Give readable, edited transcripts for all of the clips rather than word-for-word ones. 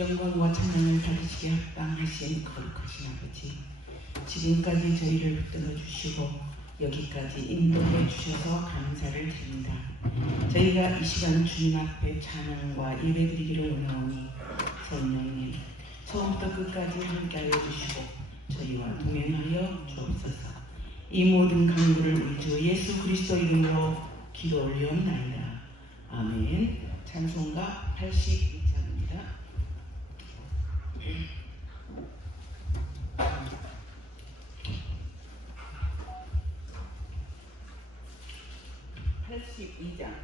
영광과 찬양을 받으시게 합당하신 거룩하신 아버지, 지금까지 저희를 붙들어 주시고 여기까지 인도해 주셔서 감사를 드립니다. 저희가 이 시간 주님 앞에 찬양과 예배드리기를 원하오니 성령님 처음부터 끝까지 함께하여 주시고 저희와 동행하여 주옵소서. 이 모든 간구를 우리 주 예수 그리스도 이름으로 기도 올리옵나이다. 아멘. 찬송가 82장입니다. 82장.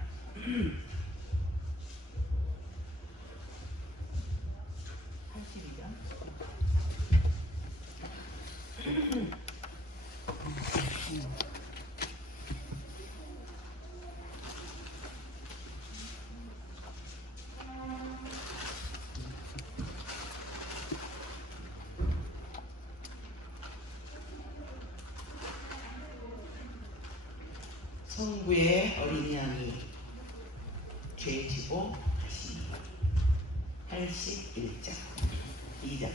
성부의 어린 양이 죄 지고 하시니 81장 2장.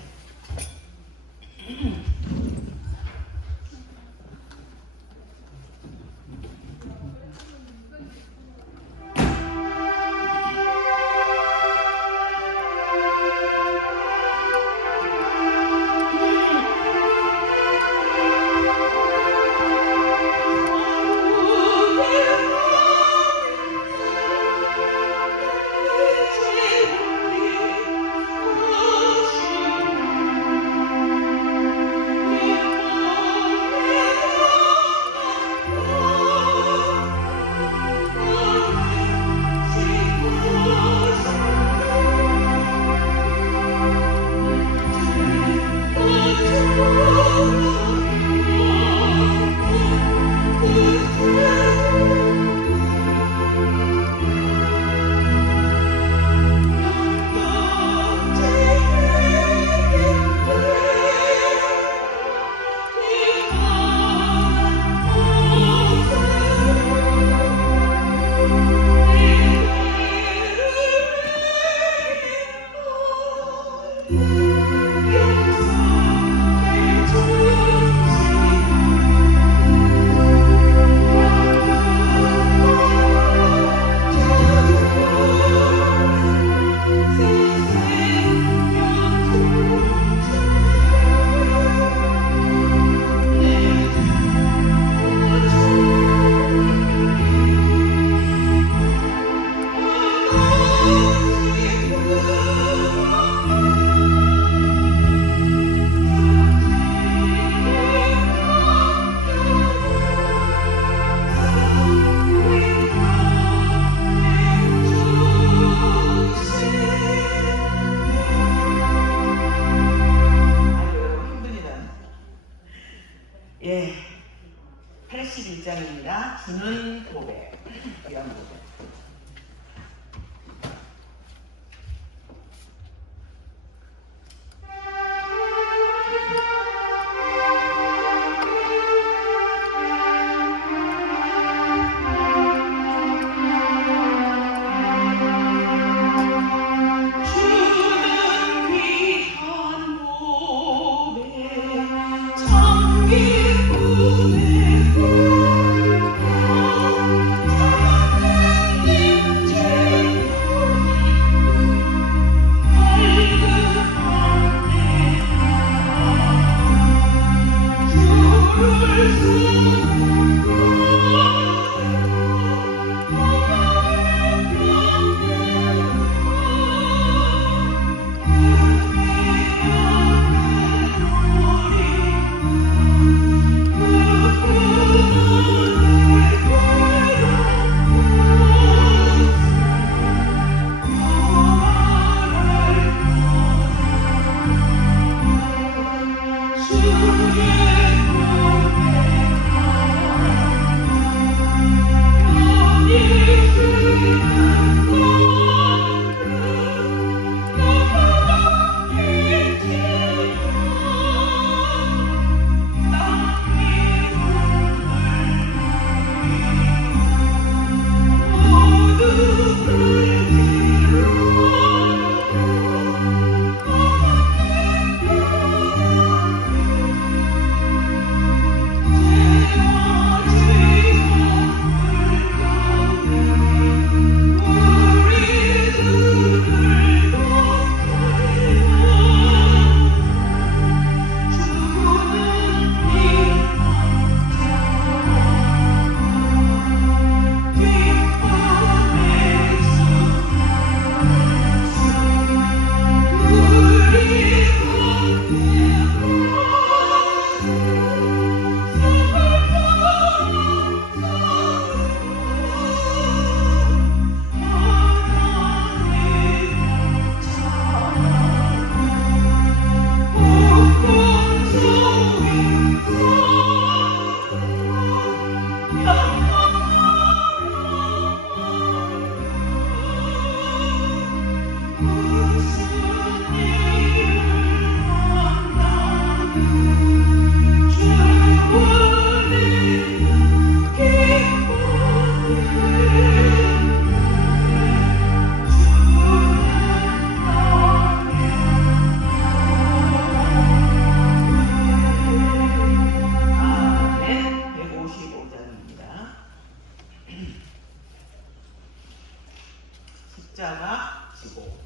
예, 81장입니다. 주는 고백, 귀한 고백. 기쁨의 꿈 십자가 지고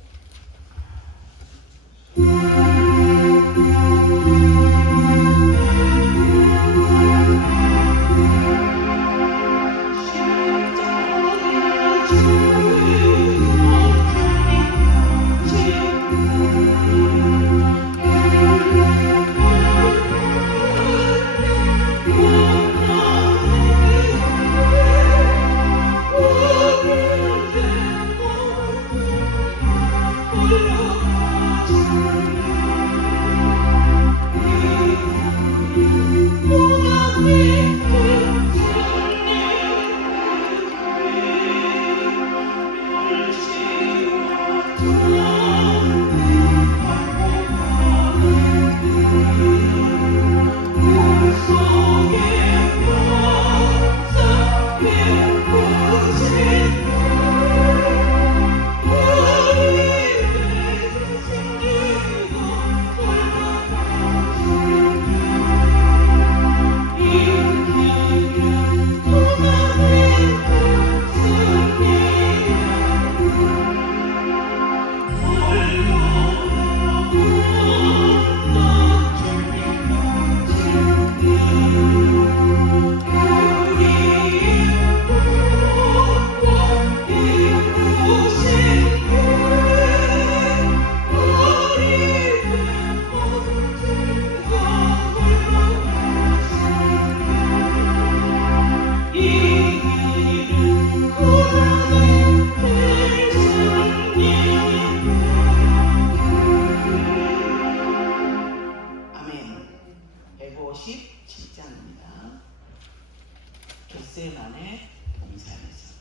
아멘. 157장입니다. 겟세마네 동산에서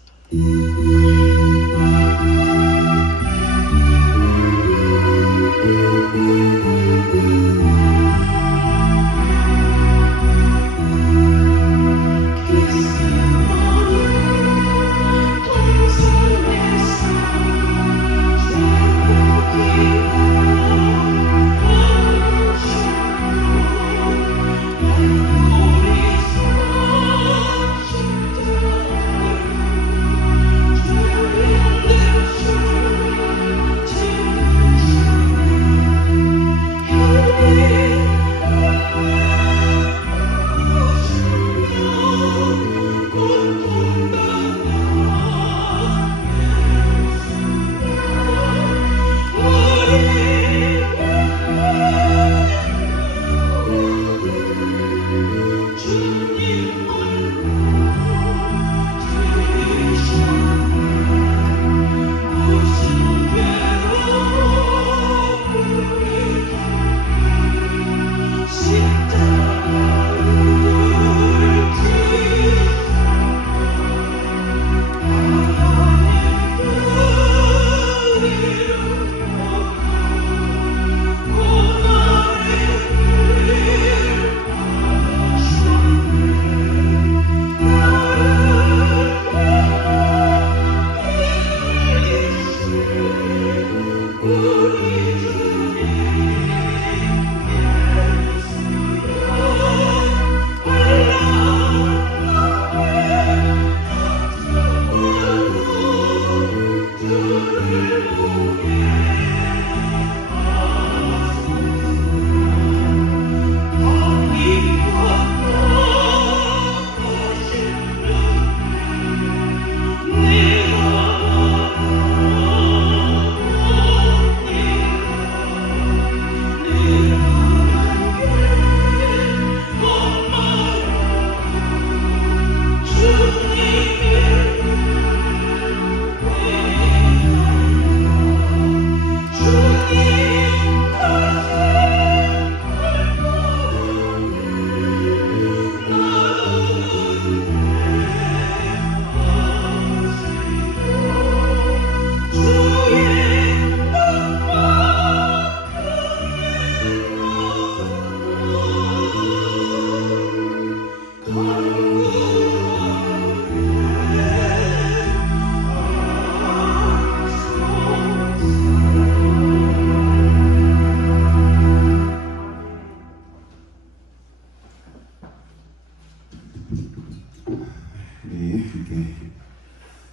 우리 함께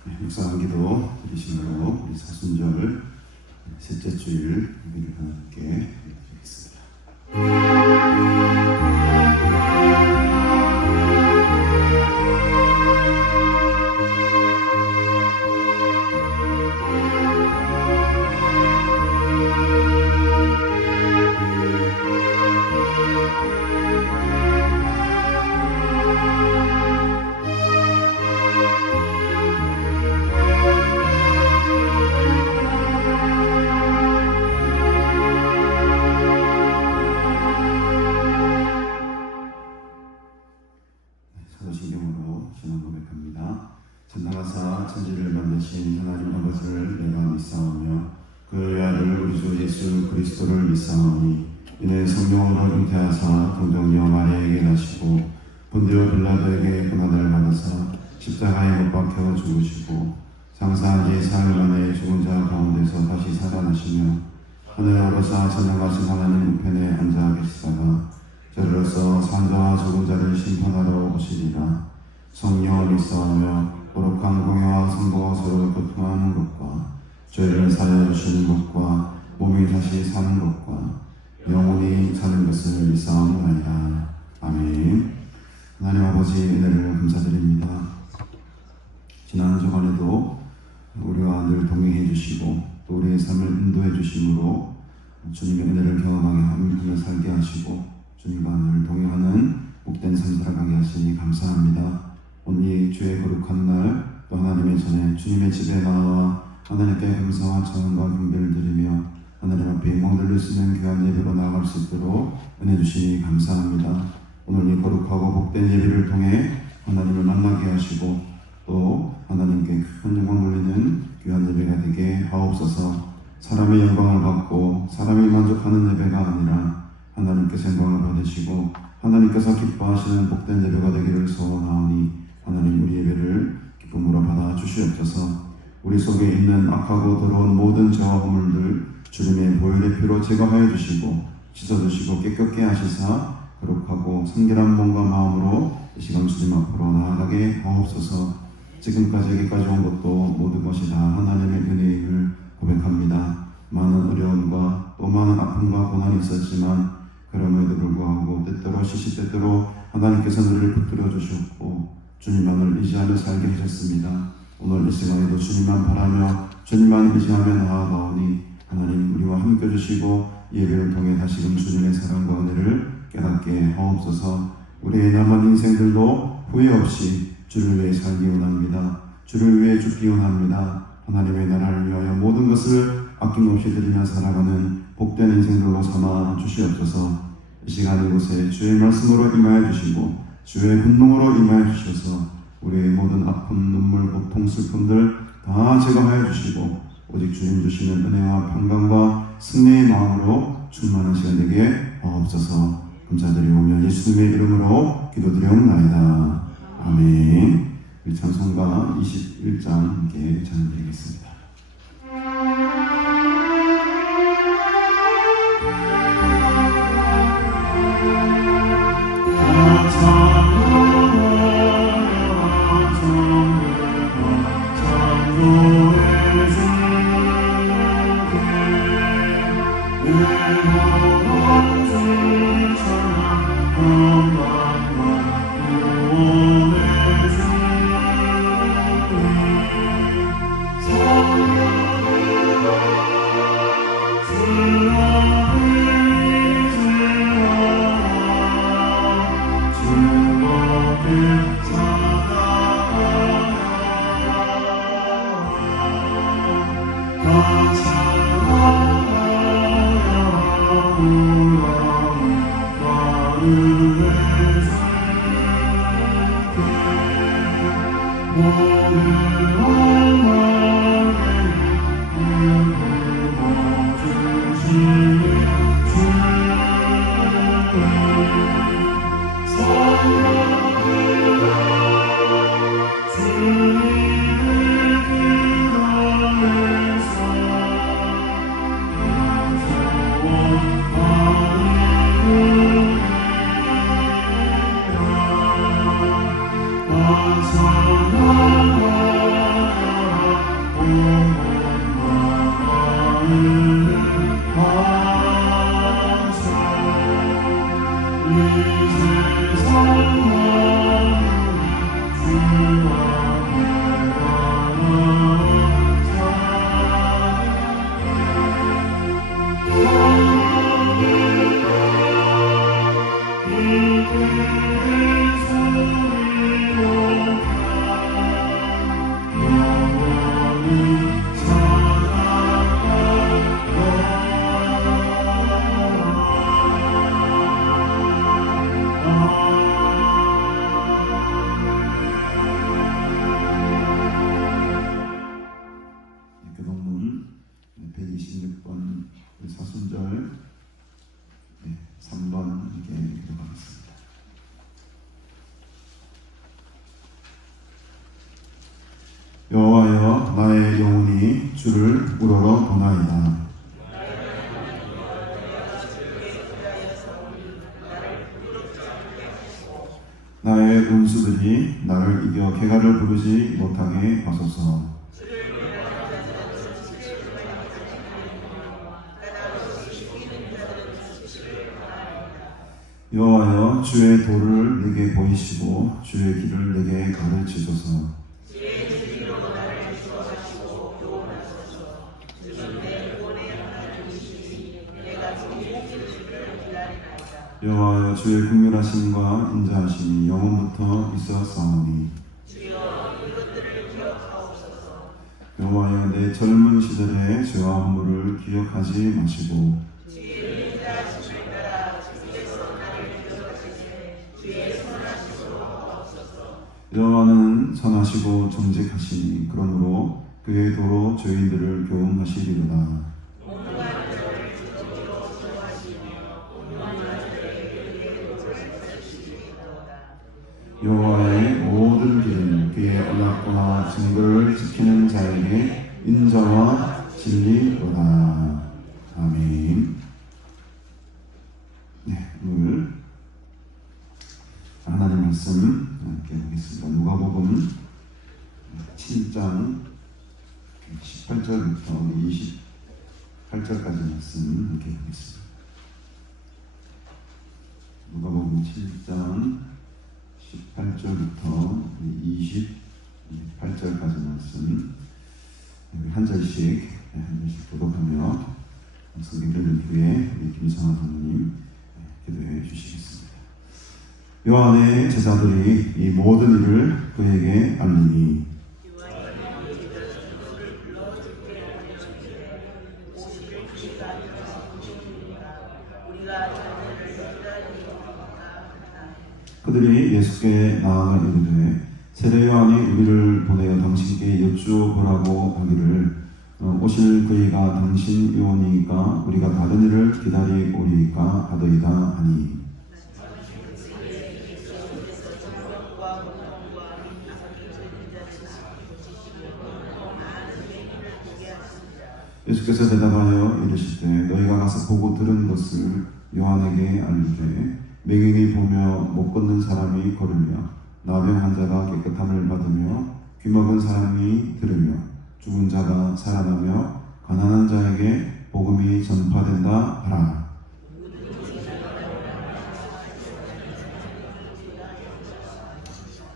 묵상한 기도 드리심으로 우리 사순절 셋째 주일 예배를 하나님께 드리겠습니다. 사도신경으로 신앙 고백합니다. 전능하사 천지를 만드신 하나님 아버지를 내가 믿사오며 그의 아들 우리 주 예수 그리스도를 믿사오니 이는 성령으로 잉태하사 동정녀 마리아에게 나시고 본디오 빌라도에게 고난을 받아사 십자가에 못 박혀 죽으시고 장사한 지 사흘 만에 죽은 자 가운데서 다시 살아나시며 하늘에 오르사 전능하신 하나님 우편에 앉아 계시다가 저리로서 산자와 죽은 자를 심판하러 오시리라. 성령을 믿사오며 거룩한 공예와 성도가 서로 교통하는 것과 죄를 사하여 주시는 것과 몸이 다시 사는 것과 영원히 사는 것을 믿사옵나이다. 아멘. 하나님 아버지 은혜를 감사드립니다. 지난 주간에도 우리와 늘 동행해 주시고 또 우리의 삶을 인도해 주심으로 주님의 은혜를 경험하게 하며 살게 하시고 주님과 늘 동행하는 복된 삶 살아가게 하시니 감사합니다. 오늘 이 주의 거룩한 날 또 하나님의 전에 주님의 집에 나와 하나님께 감사와 찬양과 경배를 드리며 하나님 앞에 영광 돌릴 수 있는 귀한 예배로 나아갈 수 있도록 은혜 주시니 감사합니다. 오늘 이 거룩하고 복된 예배를 통해 하나님을 만나게 하시고 또 하나님께 큰 영광 돌리는 귀한 예배가 되게 하옵소서. 사람의 영광을 받고 사람이 만족하는 예배가 아니라 하나님께서 영광을 받으시고 하나님께서 기뻐하시는 복된 예배가 되기를 소원하오니 하나님 우리 예배를 기쁨으로 받아 주시옵소서. 우리 속에 있는 악하고 더러운 모든 죄와 허물들 주님의 보혈의 피로 제거하여 주시고 씻어주시고 깨끗게 하시사 거룩하고 성결한 몸과 마음으로 이 시간 주님 앞으로 나아가게 하옵소서. 지금까지 여기까지 온 것도 모든 것이 다 하나님의 은혜임을 고백합니다. 많은 어려움과 또 많은 아픔과 고난이 있었지만 그럼에도 불구하고 때때로 시시때때로 하나님께서 너를 붙들어 주셨고 주님만을 의지하며 살게 하셨습니다. 오늘 이 시간에도 주님만 바라며 주님만 의지하며 나아가오니 하나님 우리와 함께 주시고 예배를 통해 다시금 주님의 사랑과 은혜를 깨닫게 하옵소서. 우리의 남은 인생들도 후회 없이 주를 위해 살기 원합니다. 주를 위해 죽기 원합니다. 하나님의 나라를 위하여 모든 것을 아낌없이 드리며 살아가는 복된 인생들로 삼아 주시옵소서. 이 시간 이곳에 주의 말씀으로 임하여 주시고 주의 분노로 임하여 주셔서 우리의 모든 아픔, 눈물, 고통, 슬픔들 다 제거하여 주시고 오직 주님 주시는 은혜와 평강과 승리의 마음으로 충만한 시간 되게 하옵소서. 감사드리오며 예수님의 이름으로 기도드리옵나이다. 아멘. 우리 찬송가 21장 함께 찬양드리겠습니다. 교동문 126번 사순절 3번 이렇게 기록하겠습니다. 여호와여, 나의 영혼이 주를 우러러 보나이다. 나의 운수들이 나를 이겨 개가를 부르지 못하게 하소서. 여호와여, 주의 도를 내게 보이시고 주의 길을 내게 가르치소서. 여호와여, 주의 긍휼하심과 인자하심이 영원부터 있었사오니 여호와여, 내 젊은 시절의 죄와 허물을 기억하지 마시고 여호와는 선하시고 정직하시니 그러므로 그의 도로 죄인들을 교훈하시리로다. 여호와의 모든 길은 그의 언약과 증거를 지키는 자에게 인자와 진리로다. 아멘. 네, 오늘 하나님 말씀 함께 보겠습니다. 누가복음 7장 18절부터 28절까지 말씀 함께 보겠습니다. 누가복음 7장 18절부터 28절까지 말씀 한 절씩 교독하며 성경 읽은 후에 우리 김상아 장로님 기도해 주시겠습니다. 요한의 제자들이 이 모든 일을 그에게 알리니 그들이 예수께 나아가 이르되 세례 요한이 우리를 보내어 당신께 여쭈어보라고 하기를 오실 그이가 당신 요원이니까 우리가 다른 일을 기다리오리이까 하더이다 하니 예수께서 대답하여 이르시되 너희가 가서 보고 들은 것을 요한에게 알리되 맹인이 보며 못 걷는 사람이 걸으며 나병 환자가 깨끗함을 받으며 귀먹은 사람이 들으며 죽은 자가 살아나며 가난한 자에게 복음이 전파된다 하라.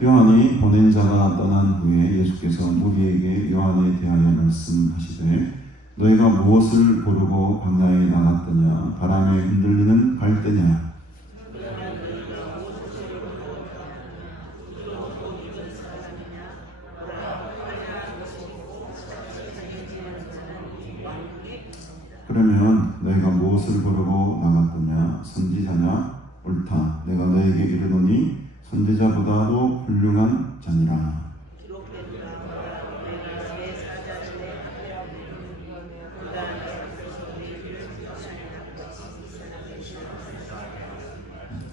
요한이 보낸 자가 떠난 후에 예수께서 무리에게 요한에 대하여 말씀하시되 너희가 무엇을 고르고 광야에 나갔더냐? 바람에 흔들리는 갈대냐? 그러면 너희가 무엇을 고르고 나갔더냐? 선지자냐? 옳다. 내가 너에게 이르노니 선지자보다도 훌륭한 자니라.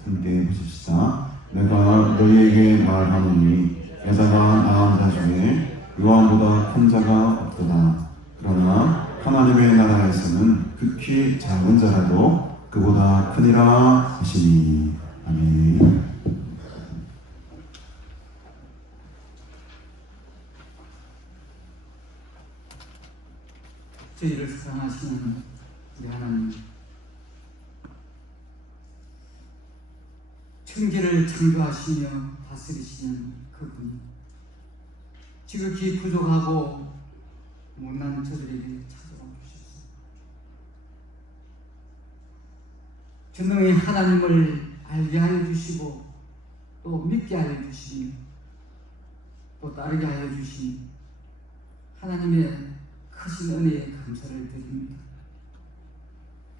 함께 보십시다. 내가 너희에게 말하노니 여자가 낳은 자 중에 요한보다 큰 자가 없도다. 그러나 하나님의 나라에서는 극히 작은 자라도 그보다 크니라 하시니. 아멘. 저희를 사랑하시는 우리 하나님, 천지를 창조하시며 다스리시는 그분, 지극히 부족하고 못난 저들에게 찾아와 주셨습니다. 전능의 하나님을 알게 하여 주시고 또 믿게 하여 주시며 또 따르게 하여 주신 하나님의 크신 은혜에 감사를 드립니다.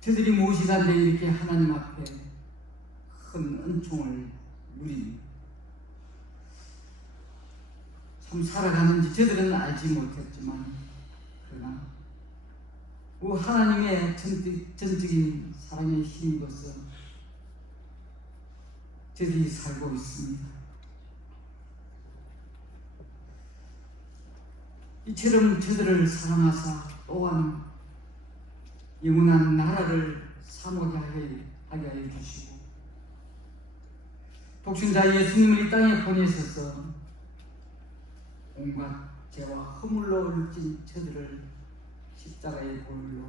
저들이 무엇이간데 이렇게 하나님 앞에 큰 은총을 누립니다. 참 살아가는지 저들은 알지 못했지만 그러나 그 하나님의 전적인 사랑의 힘인 것을 저들이 살고 있습니다. 이처럼 저들을 사랑하사 또한 영원한 나라를 사모하게 하여 주시고 독신자 예수님을 이 땅에 보내셔서 온갖 죄와 허물로 얽힌 저들을 십자가의 보혈로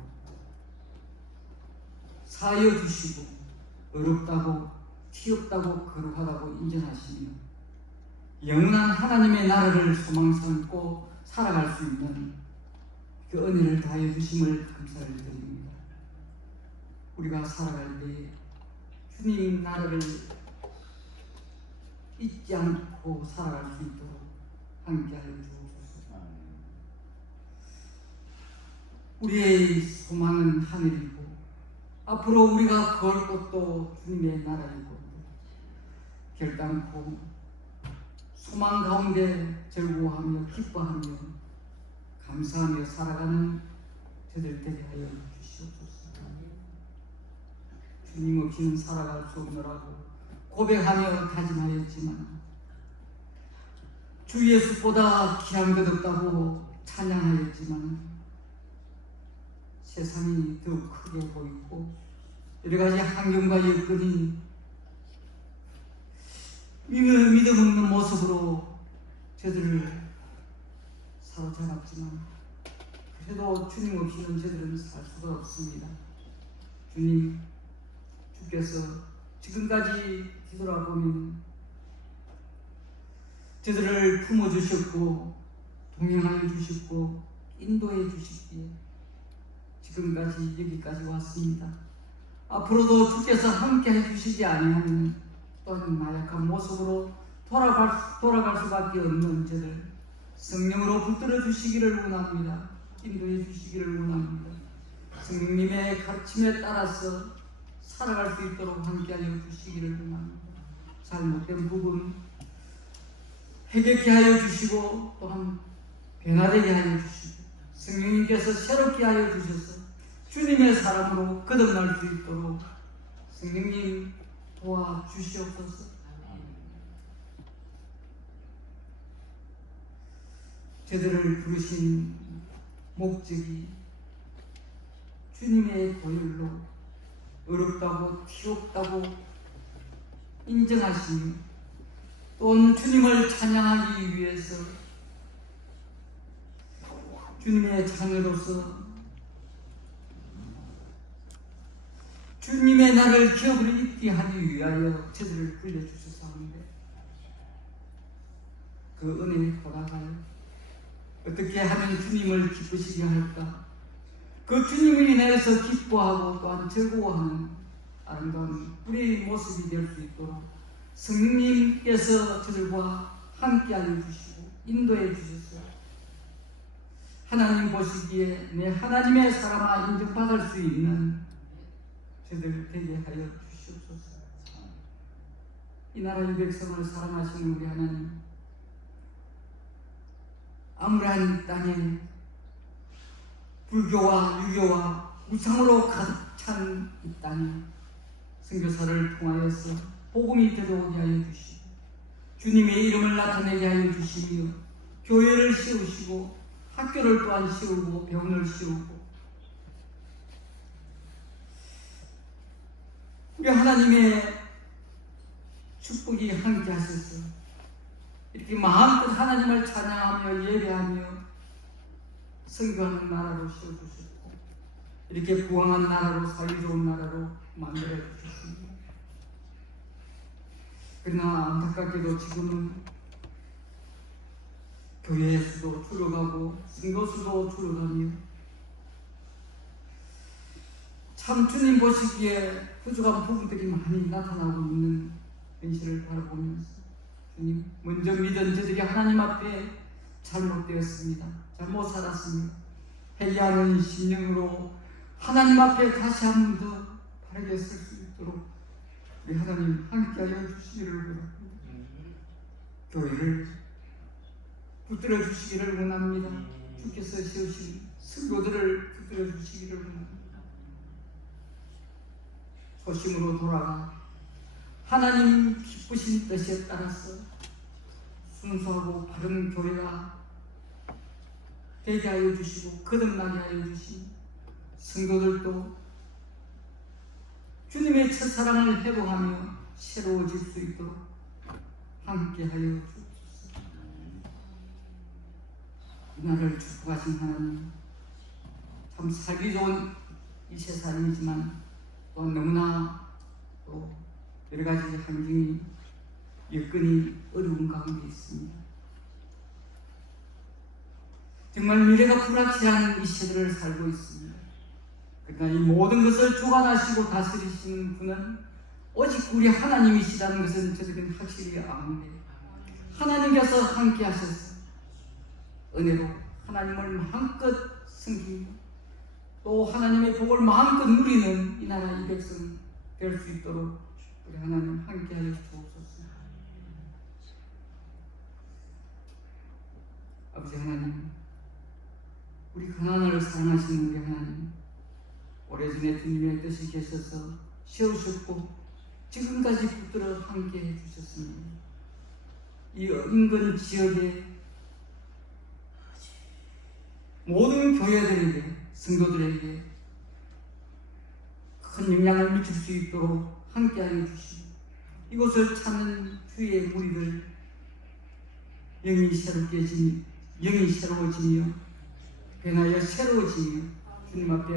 사하여 주시고 어렵다고 티없다고 거룩하다고 인정하시며 영원한 하나님의 나라를 소망 삼고 살아갈 수 있는 그 은혜를 다해 주심을 감사를 드립니다. 우리가 살아갈 때 주님 나라를 잊지 않고 살아갈 수 있도록 함께하여 주옵소서. 우리의 소망은 하늘이고 앞으로 우리가 걸 곳도 주님의 나라이고 결단코 소망 가운데 즐거워하며 기뻐하며 감사하며 살아가는 저들 되게 하여 주시옵소서. 주님 없이는 살아갈 수 없노라고 고백하며 다짐하였지만 주 예수보다 귀한 것 없다고 찬양하였지만 세상이 더 크게 보이고 여러가지 환경과 여건이 믿음 없는 모습으로 저들을 사로잡았지만 그래도 주님 없이는 저들은 살 수가 없습니다. 주님, 주께서 지금까지 뒤돌아보면 저들을 품어주셨고 동행하여 주셨고 인도해 주셨기에 지금까지 여기까지 왔습니다. 앞으로도 주께서 함께 해주시지 아니하면 또한 나약한 모습으로 돌아갈 수밖에 없는 저들 성령으로 붙들어 주시기를 원합니다. 인도해 주시기를 원합니다. 성령님의 가르침에 따라서 살아갈 수 있도록 함께하여 주시기를 원합니다. 잘못된 부분 해결케 하여 주시고 또한 변화되게 하여 주시고 성령님께서 새롭게 하여 주셔서 주님의 사람으로 거듭날 수 있도록 성령님 도와주시옵소서. 저들을 부르신 목적이 주님의 보혈로 어렵다고 티없다고 인정하시며 또한 주님을 찬양하기 위해서 주님의 자녀로서 주님의 나를 기업을 잊게 하기 위하여 저들을 불러주셔서 하는데 그 은혜를 돌아가요. 어떻게 하면 주님을 기쁘시게 할까? 그 주님을 인하여서 기뻐하고 또한 즐거워하는 아름다운 우리의 모습이 될 수 있도록 성령님께서 저들과 함께하여 주시고 인도해 주셔서 하나님 보시기에 내 하나님의 사람아 인정받을 수 있는 저들 되게 하여 주시옵소서. 이 나라의 백성을 사랑하시는 우리 하나님, 암울한 땅에 불교와 유교와 우상으로 가득 찬 이 땅에 선교사를 통하여서 복음이 들어오게 하여 주시고 주님의 이름을 나타내게 하여 주시며 교회를 세우시고 학교를 또한 세우고 병원을 세우고 우리 하나님의 축복이 함께 하셔서 이렇게 마음껏 하나님을 찬양하며 예배하며 선교하는 나라로 세워주셨고 이렇게 부강한 나라로 살기 좋은 나라로 만들어 주셨습니다. 그러나 안타깝게도 지금은 교회 수도 줄어가고 선교 수도 줄어가며 참 주님 보시기에 부족한 부분들이 많이 나타나고 있는 현실을 바라보면서 주님, 먼저 믿은 저들이 하나님 앞에 잘못되었습니다. 잘못 살았습니다. 회개하는 심령으로 하나님 앞에 다시 한 번 더 바르게 설 수 있도록 우리 하나님 함께하여 주시기를 원합니다. 교회를 붙들어 주시기를 원합니다. 주께서 세우신 성도들을 붙들어 주시기를 원합니다. 초심으로 돌아가 하나님 기쁘신 뜻에 따라서 순수하고 바른 교회가 되게 하여 주시고 거듭나게 하여 주시고 성도들도 주님의 첫사랑을 회복하며 새로워질 수 있도록 함께 하여 주옵소서. 이 나라를 축복하신 하나님, 참 살기 좋은 이 세상이지만 또 너무나 또 여러 가지 환경이 여건이 어려운 가운데 있습니다. 정말 미래가 불확실한 이 시대를 살고 있습니다. 그러나 이 모든 것을 주관하시고 다스리시는 분은 오직 우리 하나님이시다는 것은 저들은 확실히 아는데, 하나님께서 함께 하셔서 은혜로 하나님을 마음껏 섬기고 또 하나님의 복을 마음껏 누리는 이 나라 이 백성 될 수 있도록 우리 하나님 함께 하여 주옵소서. 아버지 하나님, 우리 가난을 사랑하시는 우리 하나님, 오래전에 주님의 뜻이 계셔서 세우셨고 지금까지 붙들어 함께 해주셨습니다. 이 인근 지역의 모든 교회들에게, 성도들에게 큰 영향을 미칠 수 있도록 함께하여 주시고, 이곳을 찾는 주의 무리들 영이 새로워지며 변하여 새로워지며 주님 앞에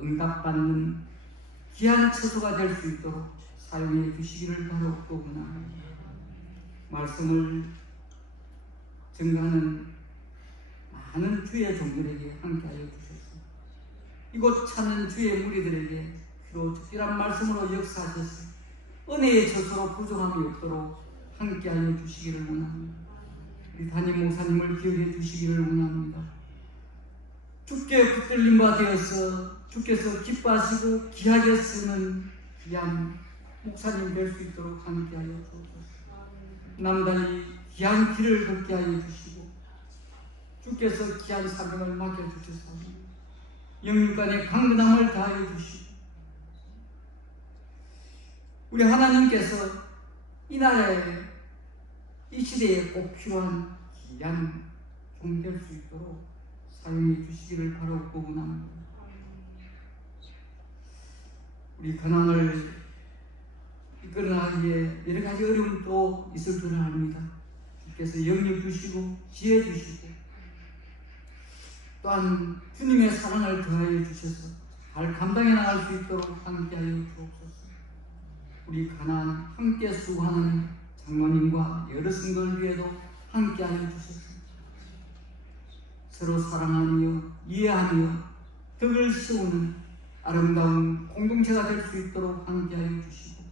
응답받는 귀한 처소가 될 수 있도록 사용해 주시기를 바라옵고 원합니다. 말씀을 증거하는 많은 주의 종들에게 함께하여 주셔서 이곳 찾는 주의 무리들에게 피로 특별한 말씀으로 역사하셔서 은혜의 처소로 부족함이 없도록 함께하여 주시기를 원합니다. 우리 담임 목사님을 기억해 주시기를 원합니다. 주께 붙들림 바 되어서 주께서 기뻐하시고 귀하게 쓰는 귀한 목사님 될 수 있도록 함께하여 주옵소서. 남달리 귀한 길을 걷게 하여 주시고 주께서 귀한 사명을 맡겨주셔서 영육간의 강건함을 다하여 주시고 우리 하나님께서 이 나라에 이 시대에 꼭 필요한 귀한 종 될 수 있도록 사용해 주시기를 바라옵고 원합니다. 우리 가난을 이끌어나가기에 여러 가지 어려움도 있을 줄 압니다. 주께서 영역 주시고 지혜 주시고 또한 주님의 사랑을 더하여 주셔서 잘 감당해 나갈 수 있도록 함께하여 주옵소서. 우리 가난 함께 수고하는 장로님과 여러 성도를 위해도 함께하여 주셔서 서로 사랑하며 이해하며 덕을 세우는 아름다운 공동체가 될 수 있도록 함께하여 주시고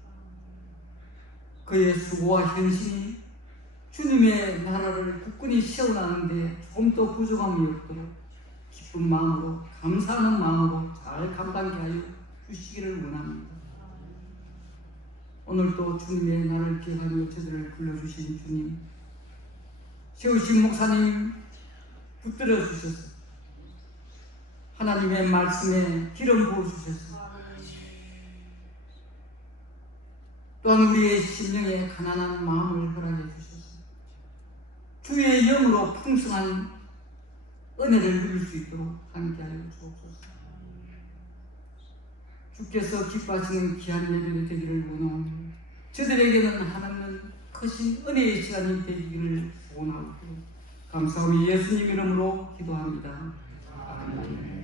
그의 수고와 헌신이 주님의 나라를 굳건히 세워나가는데 조금 더 부족함이 없도록 기쁜 마음으로 감사하는 마음으로 잘 감당케 하여 주시기를 원합니다. 오늘도 주님의 나를 기억하며 저들을 불러주신 주님, 세우신 목사님 붙들어 주셔서 하나님의 말씀에 기름 부어 주셔서 또한 우리의 심령에 가난한 마음을 허락해 주셔서 주의 영으로 풍성한 은혜를 누릴 수 있도록 함께하여 주옵소서. 주께서 기뻐하시는 귀한 예배가 되기를 원하오며 저들에게는 하나님은 크신 은혜의 시간이 되기를 원하오고 감사하며 예수님 이름으로 기도합니다. 아멘.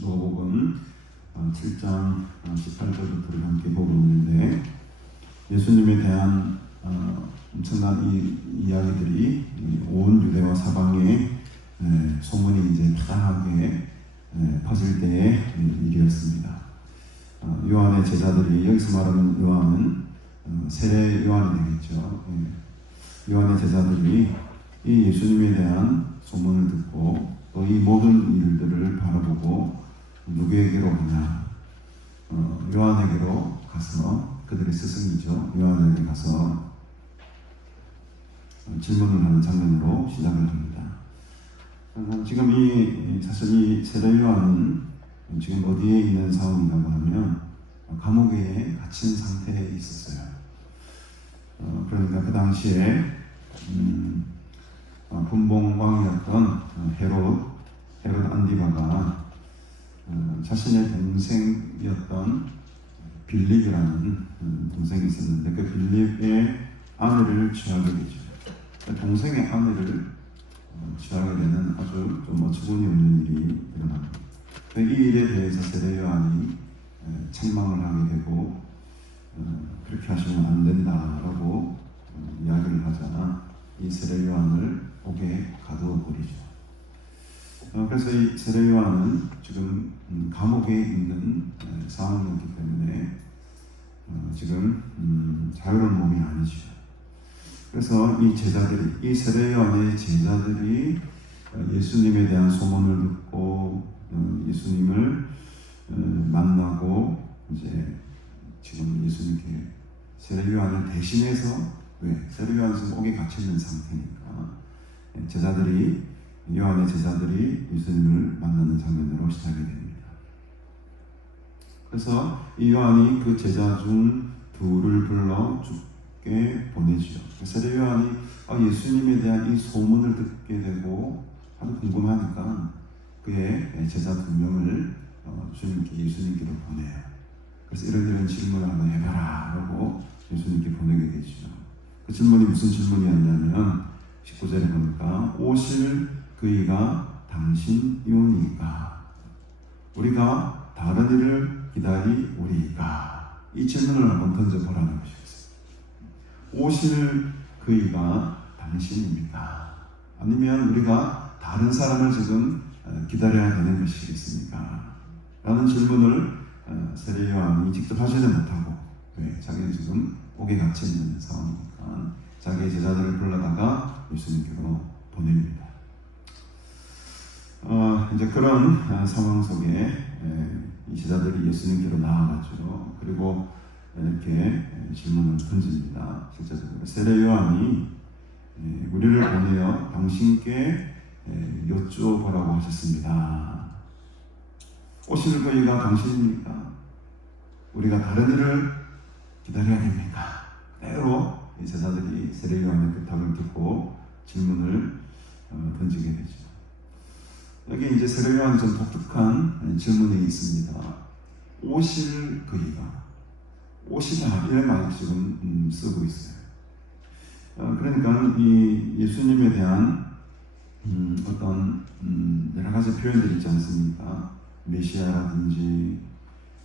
누가복음 7장 18절부터를 함께 보고 있는데, 예수님에 대한 엄청난 이 이야기들이 온 유대와 사방에 소문이 이제 다하게 퍼질 때의 일이었습니다. 요한의 제자들이, 여기서 말하는 요한은 세례 요한이 되겠죠. 요한의 제자들이 이 예수님에 대한 소문을 듣고 또 이 모든 일들을 바라보고 누구에게로 가냐? 요한에게로 가서, 그들의 스승이죠, 요한에게 가서 질문을 하는 장면으로 시작을 합니다. 지금 사실 이 세례 요한은 지금 어디에 있는 상황인가 하면 감옥에 갇힌 상태에 있었어요. 그러니까 그 당시에 분봉왕이었던 헤롯 안디바가 자신의 동생이었던 빌립이라는 동생이 있었는데 그 빌립의 아내를 취하게 되죠. 동생의 아내를 취하게 되는 아주 좀 어처구니 없는 일이 일어납니다. 이 일에 대해서 세례 요한이 책망을 하게 되고 그렇게 하시면 안 된다라고 이야기를 하자 이 세례 요한을 옥에 가두어 버리죠. 그래서 이 세례 요한은 지금 감옥에 있는 상황이었기 때문에 지금 자유로운 몸이 아니죠. 그래서 이 세례 요한의 제자들이 예수님에 대한 소문을 듣고 예수님을 만나고 이제 지금 예수님께 세례 요한을 대신해서 세례 요한은 지금 옥에 갇혀 있는 상태니까 요한의 제자들이 예수님을 만나는 장면으로 시작이 됩니다. 그래서 이 요한이 그 제자 중 둘을 불러 죽게 보내죠. 세례 요한이 예수님에 대한 이 소문을 듣게 되고 아주 궁금하니까 그의 제자 2명을 예수님께로 보내요. 그래서 이런 질문을 한번 해봐라 라고 예수님께 보내게 되죠. 그 질문이 무슨 질문이었냐면 19절에 보니까 오실 그이가 당신이오니까 우리가 다른 이를 기다리오리이까 이 질문을 한번 던져보라는 것이었어요. 오실 그이가 당신입니까? 아니면 우리가 다른 사람을 지금 기다려야 되는 것이겠습니까? 라는 질문을 세례 요한이 직접 하지는 못하고 자기는 지금 옥에 갇혀 있는 상황이니까 자기의 제자들을 불러다가 예수님께로 보냅니다. 이제 그런 상황 속에 이 제자들이 예수님께로 나아가죠. 그리고 이렇게 질문을 던집니다. 실제적으로 세례 요한이 우리를 보내어 당신께 여쭈어보라고 하셨습니다. 오실 그이가 당신입니까? 우리가 다른 일을 기다려야 됩니까? 그대로 이 제자들이 세례 요한의 부탁을 듣고 질문을 던지게 되죠. 여기 이제 세례 요한이 좀 독특한 질문이 있습니다. 오실 그이가 오시다 이런 말을 지금 쓰고 있어요. 그러니까 이 예수님에 대한 어떤 여러 가지 표현들이 있지 않습니까? 메시아라든지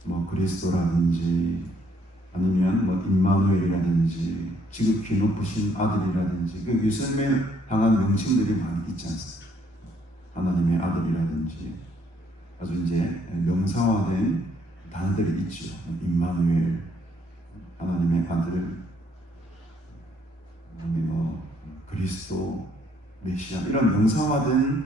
뭐 그리스도라든지 아니면 뭐 임마누엘이라든지 지극히 높으신 아들이라든지 그 예수님에 향한 명칭들이 많이 있지 않습니까? 하나님의 아들이라든지 아주 이제 명사화된 단어들이 있죠. 임마누엘, 하나님의 아들, 뭐 그리스도, 메시아 이런 명사화된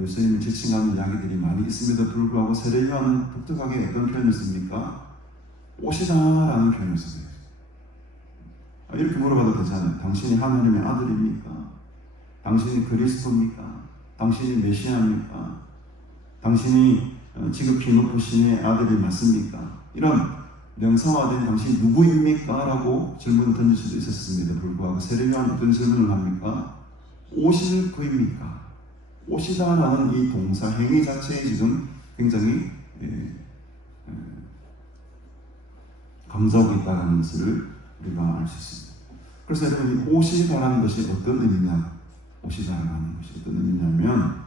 예수님을 지칭하는 이야기들이 많이 있음에도 불구하고 세례 요한은 독특하게 어떤 표현을 씁니까? 오시다라는 표현을 쓰고 있어요. 이렇게 물어봐도 되잖아요. 당신이 하나님의 아들입니까? 당신이 그리스도입니까? 당신이 메시아입니까? 당신이 지극히 높으신 아들이 맞습니까? 이런 명사화된 당신이 누구입니까? 라고 질문을 던질 수도 있었음에도 불구하고 세례 요한은 어떤 질문을 합니까? 오실 그입니까? 오시다라는 이 동사 행위 자체에 지금 굉장히 강조하고 있다는 것을 우리가 알 수 있습니다. 그래서 여러분 이 오시다라는 것이 어떤 의미냐? 오시다라는 것이 어떤 의미냐면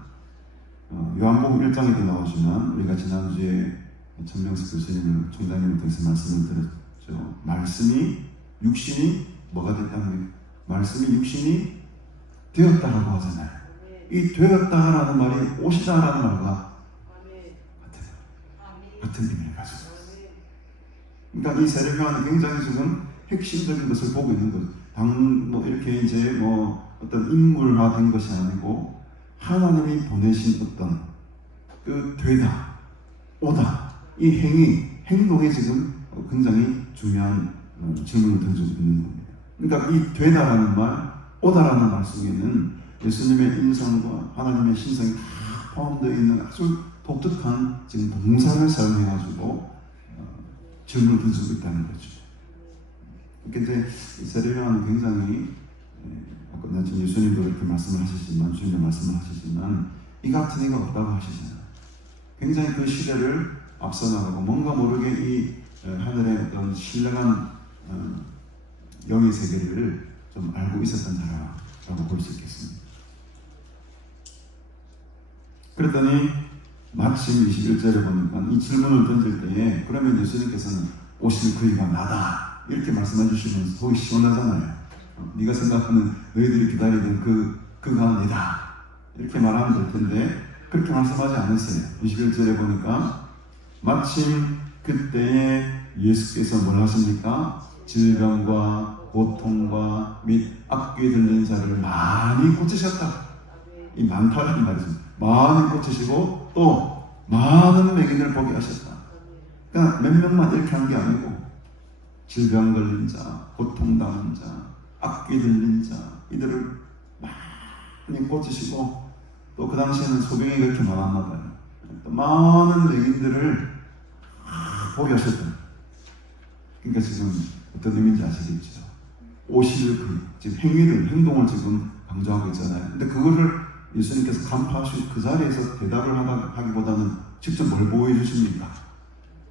요한복음 1장에도 나오지만 우리가 지난주에 천명석 교수님을 총장님을 통해서 말씀을 들었죠. 말씀이 육신이 뭐가 됐다는 말씀이 육신이 되었다라고 하잖아요. 이 되었다라는 말이 오시다라는 말과 같은 의미를 가지고 있어요. 그러니까 이 세례 요한은 굉장히 지금 핵심적인 것을 보고 있는 거죠. 뭐 이렇게 이제 뭐 어떤 인물화된 것이 아니고 하나님이 보내신 어떤 그 되다, 오다 이 행동에 지금 굉장히 중요한 질문을 던지고 있는 겁니다. 그러니까 이 되다라는 말, 오다라는 말 속에는 예수님의 인성과 하나님의 신성이 다 포함되어 있는 아주 독특한 지금 동사를 사용해가지고 질문을 던지고 있다는 거죠. 그러니까 이제 세례요한은 굉장히 아까 지금 예수님도 이렇게 말씀을 하시지만 주님도 말씀을 하시지만 이 같은 이가 없다고 하시잖아요. 굉장히 그 시대를 앞서 나가고 뭔가 모르게 이 하늘의 어떤 신령한 영의 세계를 좀 알고 있었던 자라고 볼 수 있겠습니다. 그랬더니 마침 21절에 보니까 이 질문을 던질 때에 그러면 예수님께서는 오실 그이가 나다 이렇게 말씀해 주시면 속이 시원하잖아요. 네가 생각하는 너희들이 기다리던 그가 내다 이렇게 말하면 될 텐데 그렇게 말씀하지 않으세요. 21절에 보니까 마침 그때에 예수께서 뭘 하십니까? 질병과 고통과 및 악귀 들린 자를 많이 고치셨다. 이 많다는 말이죠. 많이 고치시고 또 많은 맹인을 보게 하셨다. 그러니까 몇 명만 이렇게 한 게 아니고 질병 걸린 자, 고통당한 자, 악귀 들린 자 이들을 많이 고치시고 또 그 당시에는 소병이 그렇게 많았나 봐요. 또 많은 맹인들을 보게 하셨다. 그러니까 지금 어떤 의미인지 아시겠죠? 오실 지금 행동을 지금 강조하고 있잖아요. 근데 그거를 예수님께서 간파하시고 그 자리에서 대답을 하기보다는 직접 뭘 보여주십니까?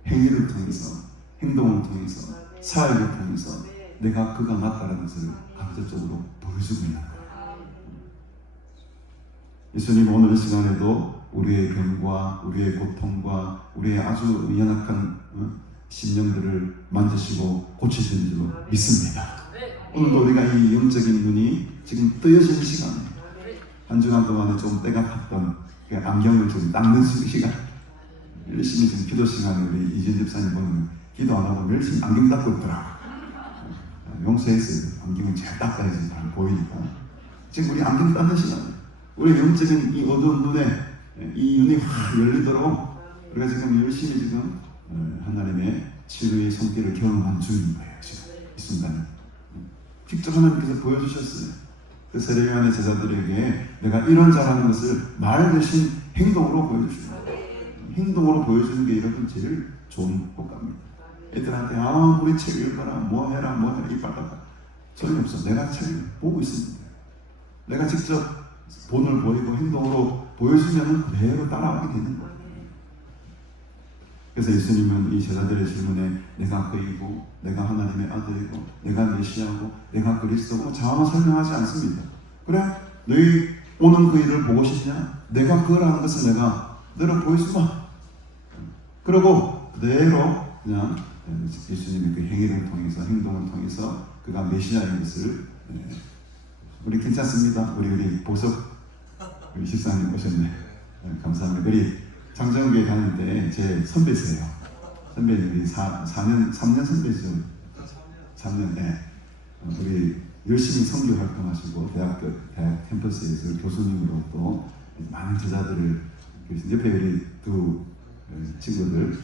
행위를 통해서, 행동을 통해서, 사역을 통해서 내가 그가 맞다라는 것을 간접적으로 보여주고 있는 거예요. 예수님 오늘 이 시간에도 우리의 병과 우리의 고통과 우리의 아주 연약한 심령들을 만드시고 고치시는 줄로 믿습니다. 오늘도 우리가 이 영적인 눈이 지금 뜨여지는 시간에 한 주간 동안에 좀 때가 탔던 그 안경을 좀 닦는 시간, 열심히 지금 기도 시간에 우리 이진 집사님 보면 기도 안 하고 열심히 안경 닦고 있더라고. 용서했어요. 안경을 잘 닦아야지 잘 보이니까. 지금 우리 안경 닦는 시간에 우리 영적인 이 어두운 눈에 이 눈이 확 열리도록 우리가 지금 열심히 지금 하나님의 치료의 손길을 경험한 중인 거예요. 지금 이 순간에 직접 하나님께서 보여주셨어요. 그 세례요한의 제자들에게 내가 이런 자라는 것을 말 대신 행동으로 보여주시는 거예요. 행동으로 보여주는 게 여러분 제일 좋은 효과입니다. 애들한테 우리 책 읽어라 뭐 해라 이빨 닦아 소용없어. 내가 책을 보고 있습니다. 내가 직접 본을 보이고 행동으로 보여주면 그대로 따라가게 되는 거예요. 그래서 예수님은 이 제자들의 질문에 내가 그이고 내가 하나님의 아들이고 내가 메시아고 내가 그리스도고 자아만 설명하지 않습니다. 그래? 너희 오는 그 일을 보고 싶냐? 내가 그거라는 것을 내가 너를 보여주마. 그리고 그대로 그냥 예수님의 그 행위를 통해서 행동을 통해서 그가 메시아인 것을 우리 괜찮습니다. 우리 보석 우리 집사님 오셨네. 감사합니다. 우리 장정교회 가는데 제 선배세요. 선배님이 3년 선배죠. 3년. 네. 우리 열심히 선교 활동하시고 대학 캠퍼스에서 교수님으로 또 많은 제자들을 옆에 우리 두 친구들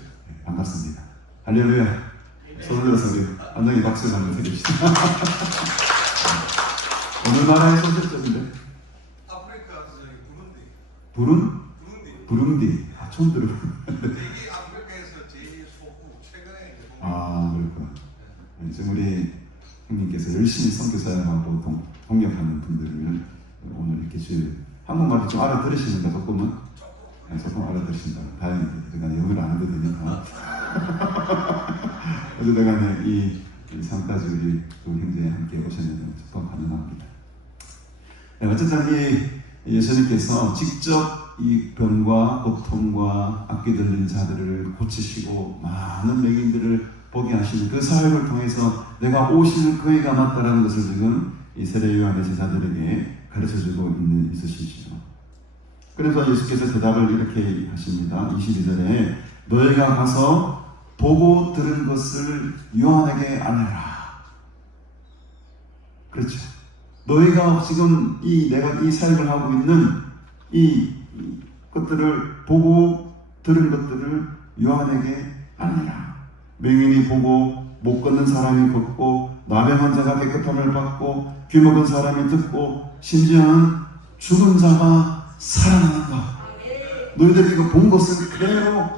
반갑습니다. 할렐루야. 손을 들어서 우리 완전히 박수를 한번 드립시다. 어느 나라에서 오셨던데? 아프리카 부룬디. 부룬디. 처음 들어. 이게 아프리카에서 제일 소부 최근에. 그렇구나. 지금 우리 형님께서 열심히 선교 사역하고 동역하는 분들을 오늘 이렇게 한국말을 좀 알아들으시는가 조금은? 조금 알아들으신다. 다행이다. 제가 영어를 안 해도 되니까. 어쨌든 이 상까지 우리 두 형제 함께 오셨는데 축복 가능합니다. 어쨌든 이 예수님께서 직접 이 병과 고통과 악귀 들린 자들을 고치시고 많은 맹인들을 보게 하시는 그 사역을 통해서 내가 오실 그이가 맞다라는 것을 지금 이 세례요한의 제자들에게 가르쳐주고 있으시죠. 그래서 예수께서 대답을 이렇게 하십니다. 22절에 너희가 가서 보고 들은 것을 요한에게 알려라. 그렇죠. 너희가 지금 내가 이 사역을 하고 있는 이 것들을 보고 들은 것들을 요한에게 알려라. 맹인이 보고 못 걷는 사람이 걷고 나병 환자가 깨끗함을 받고 귀 먹은 사람이 듣고 심지어는 죽은 자가 살아난다. 너희들이 이거 본 것을 그대로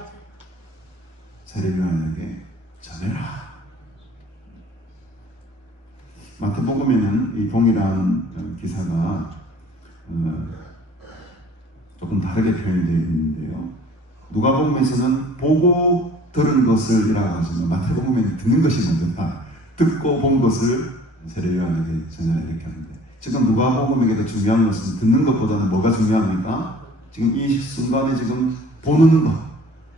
세례요한에게 전해라. 마태복음에는 이 동일한 기사가 조금 다르게 표현되어 있는데요. 누가복음에서는 보고 들은 것을 이라고 하지만 마태복음에는 듣는 것이 먼저다. 듣고 본 것을 세례요한에게 전하라 이렇게 하는데, 지금 누가복음에게도 중요한 것은 듣는 것보다는 뭐가 중요합니까? 지금 이 순간에 지금 보는 것,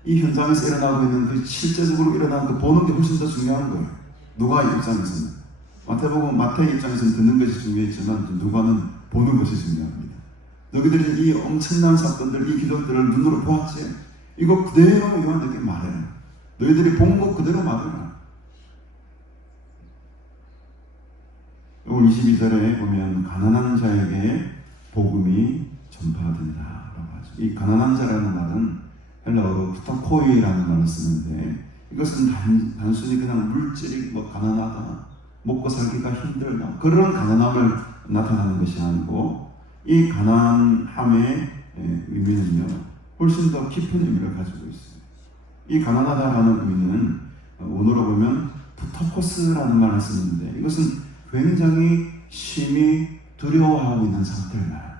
이 현장에서 일어나고 있는 그 실제적으로 일어나는 그 보는 게 훨씬 더 중요한 거예요. 누가의 입장에서는. 마태의 입장에서는 듣는 것이 중요했지만 누가는 보는 것이 중요합니다. 너희들이 이 엄청난 사건들, 이 기적들을 눈으로 보았지? 이거 그대로 요한에게 말해라. 너희들이 본 것 그대로 말해라. 오늘 22절에 보면 가난한 자에게 복음이 전파된다라고 하죠. 이 가난한 자라는 말은 헬라어로 부타코이라는 말을 쓰는데, 이것은 단순히 그냥 물질이 가난하다, 먹고 살기가 힘들다, 그런 가난함을 나타나는 것이 아니고, 이 가난함의 의미는요 훨씬 더 깊은 의미를 가지고 있어요. 이 가난하다라는 의미는 원어로 보면 부타코스라는 말을 쓰는데, 이것은 굉장히 심히 두려워하고 있는 상태를 말합니다.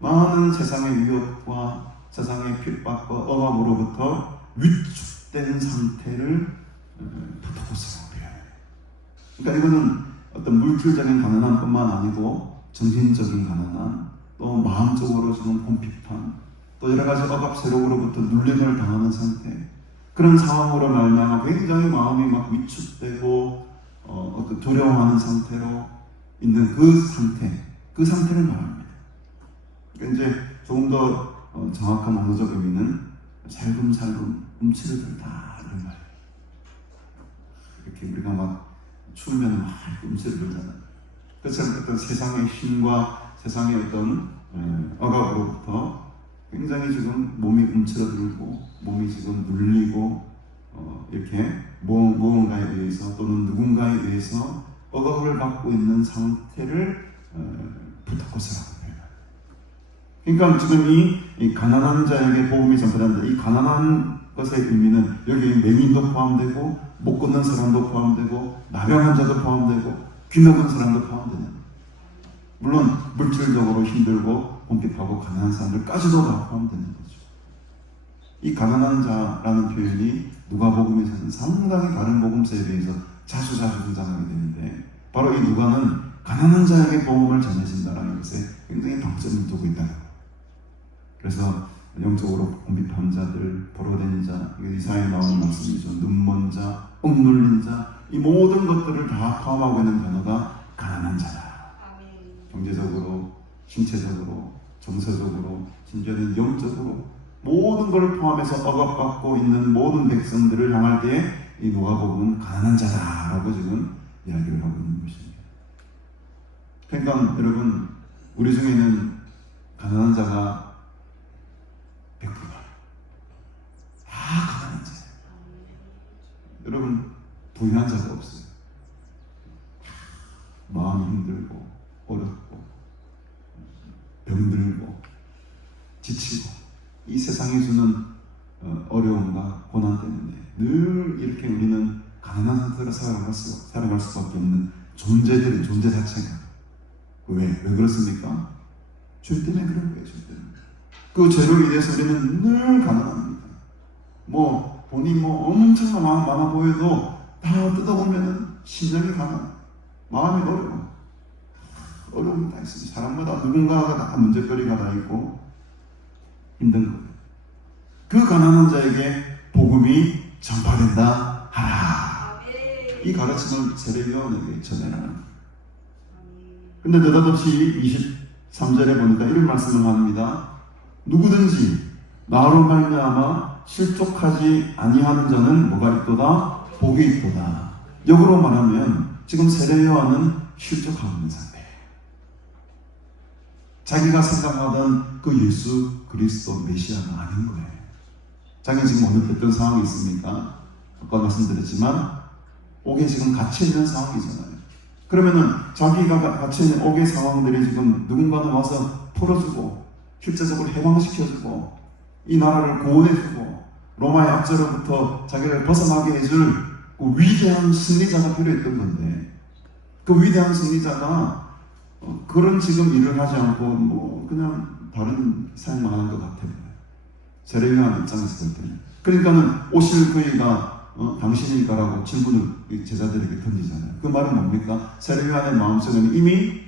많은 세상의 위협과 세상의 핍박과 억압으로부터 위축된 상태를 부타코스라고 표현해요. 그러니까 이거는 어떤 물질적인 가난함뿐만 아니고 정신적인 가난함, 또 마음적으로 주는 궁핍함, 또 여러 가지 억압 세력으로부터 눌림을 당하는 상태, 그런 상황으로 말미암아 굉장히 마음이 막 위축되고 어떤 두려워하는 상태로 있는 그 상태를 말합니다. 그러니까 이제 조금 더 정확한 언어적 의미는 살금살금 움츠려 들다 이런 말이에요. 이렇게 우리가 막 추우면 막 움츠려 들잖아요. 그처럼 어떤 세상의 힘과 세상의 어떤 억압으로부터 굉장히 지금 몸이 움츠러들고 몸이 지금 눌리고 이렇게 무언가에 의해서 또는 누군가에 의해서 억압을 받고 있는 상태를 부타코스라고 해요. 그러니까 지금 이 가난한 자에게 복음이 전파된다. 이 가난한 것의 의미는 여기 맹인도 포함되고 못 걷는 사람도 포함되고 나병 환자도 포함되고 귀먹은 사람도 포함되는, 물론 물질적으로 힘들고 궁핍하고 가난한 사람들까지도 다 포함되는 거죠. 이 가난한 자라는 표현이 누가복음에서는 상당히 다른 복음서에 비해서 자주 등장하게 되는데, 바로 이 누가는 가난한 자에게 복음을 전해진다는 것에 굉장히 방점을 두고 있다. 그래서 영적으로 궁핍한 자들, 보로된 자, 이사야에 나오는 말씀이죠. 눈먼 자, 억눌린 자, 이 모든 것들을 다 포함하고 있는 단어가 가난한 자다. 경제적으로, 신체적으로, 정서적으로, 심지어는 영적으로 모든 것을 포함해서 억압받고 있는 모든 백성들을 향할 때에 이 누가복음은 가난한 자다라고 지금 이야기를 하고 있는 것입니다. 그러니까 여러분, 우리 중에는 가난한 자가 100%다 가난한 자예요. 여러분, 부유한 자가 없어요. 마음이 힘들고 어렵고 병들고 지치고 이 세상이 주는 어려움과 고난 때문에 늘 이렇게 우리는 가난한 상태로 살아갈 수밖에 없는 존재들의 존재 자체가. 왜 그렇습니까? 죄 때문에 그런 거예요. 죄 때문에. 그 죄로 인해서 우리는 늘 가난합니다. 돈이 엄청 많아 보여도 다 뜯어보면 심령이 가난, 마음이 어려움이 다 있습니다. 사람마다 누군가가 다 문제거리가 다 있고 힘든 거예요. 그 가난한 자에게 복음이 전파된다 하라. 이 가르침을 세례요한에게 전해라. 근데 느닷없이 23절에 보니까 이런 말씀을 합니다. 누구든지 나로 말미암아 실족하지 아니하는 자는 뭐가 있도다? 복이 있도다. 역으로 말하면 지금 세례요한은 실족하고 있는 상태예요. 자기가 생각하던 그 예수 그리스도 메시아가 아닌 거예요. 자기가 지금 오늘 어떤 상황이 있습니까? 아까 말씀드렸지만 옥에 지금 갇혀있는 상황이잖아요. 그러면은 자기가 갇혀있는 옥의 상황들이 지금 누군가는 와서 풀어주고 실제적으로 해방시켜주고 이 나라를 구원해주고 로마의 압제로부터 자기를 벗어나게 해줄 그 위대한 승리자가 필요했던 건데 그 위대한 승리자가 그런 지금 일을 하지 않고 뭐 그냥 다른 삶만 하는 것 같아요. 세례요한 입장에서 볼 때는. 그러니까는 오실 그이가 당신일까라고 질문을 제자들에게 던지잖아요. 그 말은 뭡니까? 세례요한의 마음속에는 이미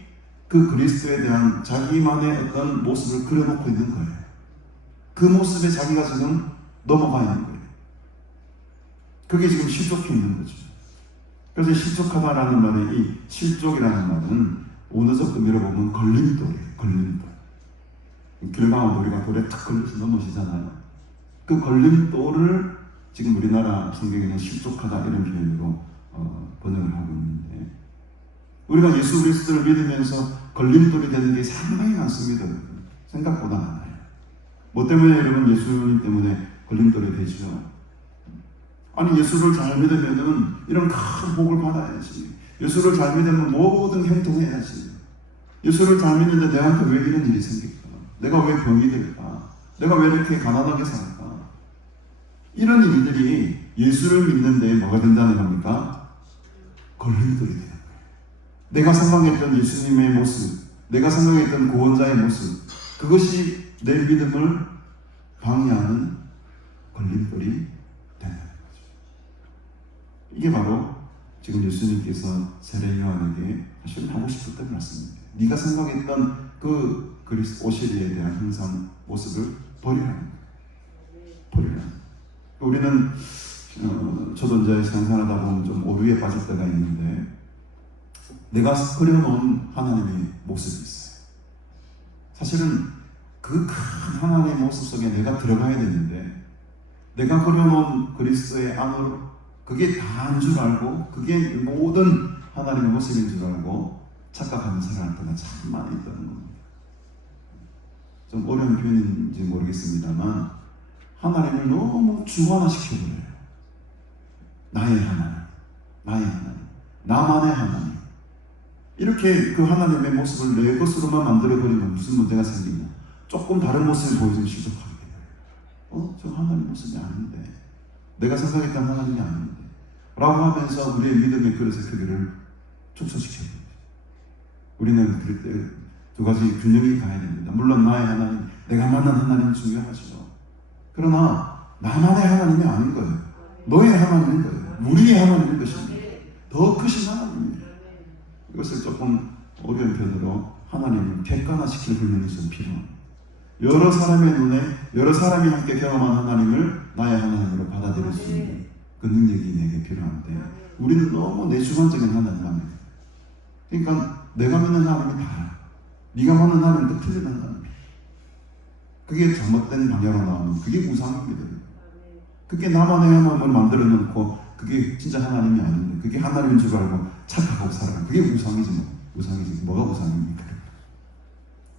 그 그리스도에 대한 자기만의 어떤 모습을 그려놓고 있는 거예요. 그 모습에 자기가 지금 넘어가 있는 거예요. 그게 지금 실족해 있는 거죠. 그래서 실족하다라는 말은 이 실족이라는 말은 언어적 의미로 보면 걸림돌이에요. 걸림돌. 길가와 놀이가 돌에 탁 걸려서 넘어지잖아요. 그 걸림돌을 지금 우리나라 성경에는 실족하다 이런 표현으로 번역을 하고 있는데 우리가 예수 그리스도를 믿으면서 걸림돌이 되는 게 상당히 많습니다. 생각보다 많아요. 뭐 때문에 여러분 예수님 때문에 걸림돌이 되죠? 아니 예수를 잘 믿으면은 이런 큰 복을 받아야지. 예수를 잘 믿으면 모든 행동해야지. 예수를 잘 믿는데 내한테 왜 이런 일이 생길까? 내가 왜 병이 될까? 내가 왜 이렇게 가난하게 살까? 이런 일들이 예수를 믿는데 뭐가 된다는 겁니까? 걸림돌이 되는 거예요. 내가 생각했던 예수님의 모습, 내가 생각했던 구원자의 모습, 그것이 내 믿음을 방해하는 걸림돌이 되는 거죠. 이게 바로 지금 예수님께서 세례요한에게 사실 하고 싶었던 말씀입니다. 네가 생각했던 그 그리스도 오시리에 대한 형상 모습을 버리라는 거예요. 버리라는 거예요. 우리는 저도 이제 생산하다 보면 좀 오류에 빠질 때가 있는데 내가 그려놓은 하나님의 모습이 있어요. 사실은 그 큰 하나님의 모습 속에 내가 들어가야 되는데 내가 그려놓은 그리스도의 안으로 그게 다인 줄 알고 그게 모든 하나님의 모습인 줄 알고 착각하는 살아갈 때가 참 많이 있다는 겁니다. 좀 어려운 표현인지 모르겠습니다만 하나님을 너무 중화시켜버려요. 나의 하나님, 나의 하나님, 나만의 하나님. 이렇게 그 하나님의 모습을 내 것으로만 만들어버리면 무슨 문제가 생기냐? 조금 다른 모습을 보여주면 실족하게 돼요. 저 하나님 모습이 아닌데, 내가 생각했던 하나님이 아닌데, 라고 하면서 우리의 믿음의 그릇의 크기를 축소시켜요. 우리는 그럴 때 두 가지 균형이 가야 됩니다. 물론 나의 하나님, 내가 만난 하나님은 중요하죠. 그러나 나만의 하나님이 아닌 거예요. 너의 하나님인 거예요. 우리의 하나님인 것입니다. 더 크신 하나님입니다. 이것을 조금 어려운 편으로 하나님을 객관화시킬 훈련이 좀 필요합니다. 여러 사람의 눈에 여러 사람이 함께 경험한 하나님을 나의 하나님으로 받아들일 수 있는 그 능력이 내게 필요한데 우리는 너무 내주관적인 하나님 합니다. 그러니까 내가 믿는 하나님이 다르다. 네가 믿는 하나님은 또 틀린 하나님이야. 그게 잘못된 방향으로 나오면 그게 우상입니다. 그게 나만의 하나님을 만들어 놓고 그게 진짜 하나님이 아닌데 그게 하나님인 줄 알고 착각하고 살아가는 그게 우상이지 뭐. 우상이지 뭐가 우상입니까?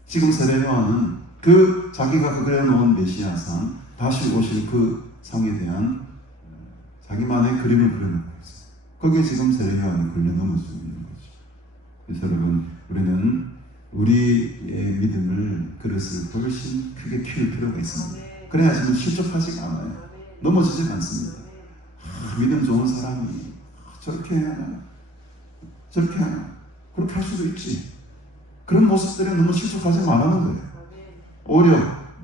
지금 세례요한은 그 자기가 그려놓은 메시아상 다시 오실 그 상에 대한 자기만의 그림을 그려놓고 있어요. 거기에 지금 세례요한이 걸려 넘어지고 있는 거죠. 그래서 여러분 우리는 우리의 믿음을 그릇을 훨씬 크게 키울 필요가 있습니다. 그래야 지금 실족하지가 않아요. 넘어지지 않습니다. 믿음 좋은 사람이 저렇게 하나 저렇게 하나 그렇게 할 수도 있지. 그런 모습들에 너무 실족하지 말라는 거예요. 오히려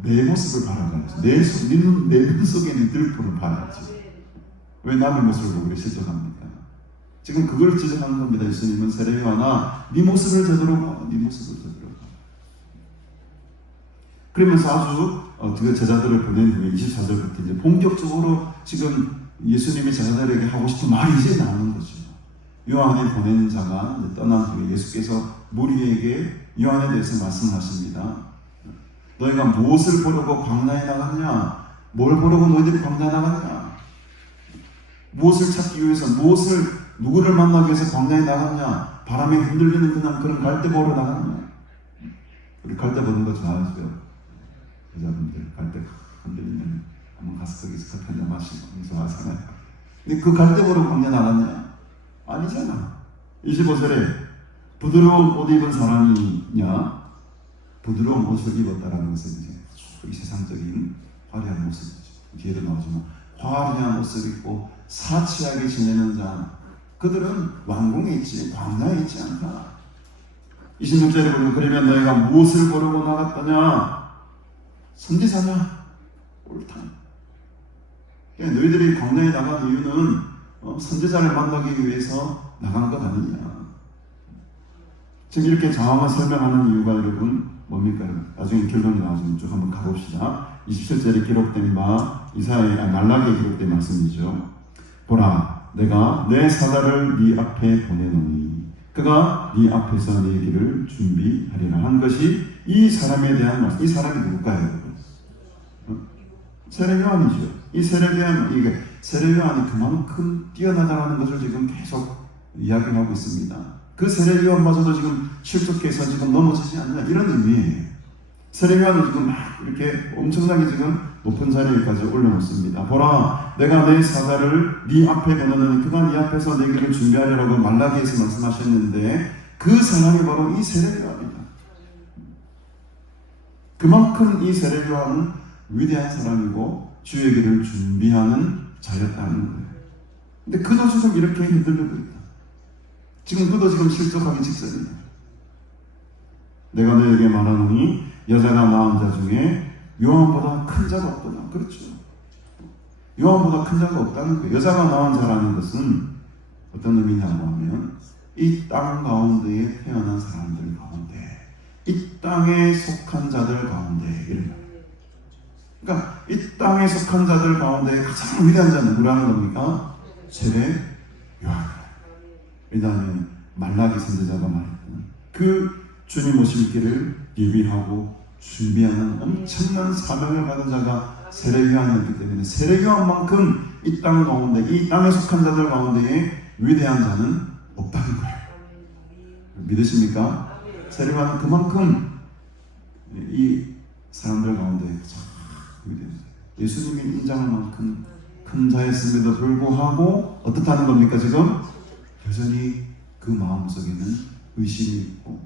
내 모습을 바라봐야지. 내 눈 속에 있는 들풀을 봐야지. 왜 남의 모습을 보고 실족합니까? 지금 그걸 지적하는 겁니다. 예수님은 세례요한아, 네 모습을 제대로 봐. 네 모습을 제대로 봐. 그러면서 아주 그 제자들을 보낸 후에 24절부터 이제 본격적으로 지금 예수님이 제자들에게 하고 싶은 말이 이제 나오는 거죠. 요한이 보낸 자가 떠난 후에 예수께서 무리에게 요한에 대해서 말씀하십니다. 너희가 무엇을 보려고 광야에 나갔냐? 뭘 보려고 너희들이 광야에 나갔냐? 무엇을 찾기 위해서 누구를 만나기 위해서 광야에 나갔냐? 바람에 흔들리는 그런 갈대 보러 나갔냐? 우리 갈대 보는 거 좋아하죠? 여자분들 갈대 흔들리면 한번 가서 거기서 커피 한잔 마시고 좋아하잖아요. 근데 그 갈대 보러 광야에 나갔냐? 아니잖아. 25절에 부드러운 옷 입은 사람이냐? 부드러운 옷을 입었다라는 것은 이제 이 세상적인 화려한 모습이죠. 뒤에도 나오지만 화려한 옷을 입고 사치하게 지내는 자, 그들은 왕궁에 있지 광야에 있지 않다. 26절에 보면 그러면 너희가 무엇을 고르고 나갔더냐? 선지자냐? 옳다. 그러니까 너희들이 광야에 나간 이유는 선지자를 만나기 위해서 나간 것 아니냐. 지금 이렇게 장황한 설명하는 이유가 여러분 뭡니까? 나중에 결론이 나오면 쭉 한번 가봅시다. 27절에 기록된 바 말라기에 기록된 말씀이죠. 보라, 내가 내 사자를 네 앞에 보내노니 그가 네 앞에서 네 길을 준비하리라 한 것이 이 사람에 대한 말씀. 이 사람이 누굴까요, 여러분? 세례 요한이죠. 이 세례 요한이 그만큼 뛰어나다라는 것을 지금 계속 이야기하고 있습니다. 그 세례 요한마저도 지금 실족해서 지금 넘어지지 않냐 이런 의미예요. 세례 요한은 지금 막 이렇게 엄청나게 지금 높은 자리에까지 올려놓습니다. 보라, 내가 내 사자를 네 앞에 보내노니 그가 네 앞에서 내 길을 준비하리라고 말라기에서 말씀하셨는데 그 사람이 바로 이 세례 요한이다. 그만큼 이 세례 요한은 위대한 사람이고 주의 길을 준비하는 자였다는 거예요. 근데 그도 지금 이렇게 흔들리고 있다. 지금 그도 지금 실족하기 직전이다. 내가 너에게 말하노니 여자가 낳은 자 중에 요한보다 큰 자가 없구나. 그렇죠. 요한보다 큰 자가 없다는 거예요. 여자가 낳은 자라는 것은 어떤 의미냐고 하면 이 땅 가운데에 태어난 사람들 가운데, 이 땅에 속한 자들 가운데 이런 거예요. 그러니까 이 땅에 속한 자들 가운데 가장 위대한 자는 누구라는 겁니까? 세례 요한. 왜냐하면 말라기 선지자가 말했던 그 주님 오실 길을 예비하고 준비하는 엄청난 사명을 받은 자가 세례 요한이었기 때문에 세례 요한만큼 이 땅 가운데, 이 땅에 속한 자들 가운데에 위대한 자는 없다는 거예요. 믿으십니까? 세례 요한은 그만큼 이 사람들 가운데 가장 위대한 자, 예수님이 인정할 만큼 큰 자였음에도 불구하고 어떻다는 겁니까 지금? 여전히 그 마음속에는 의심이 있고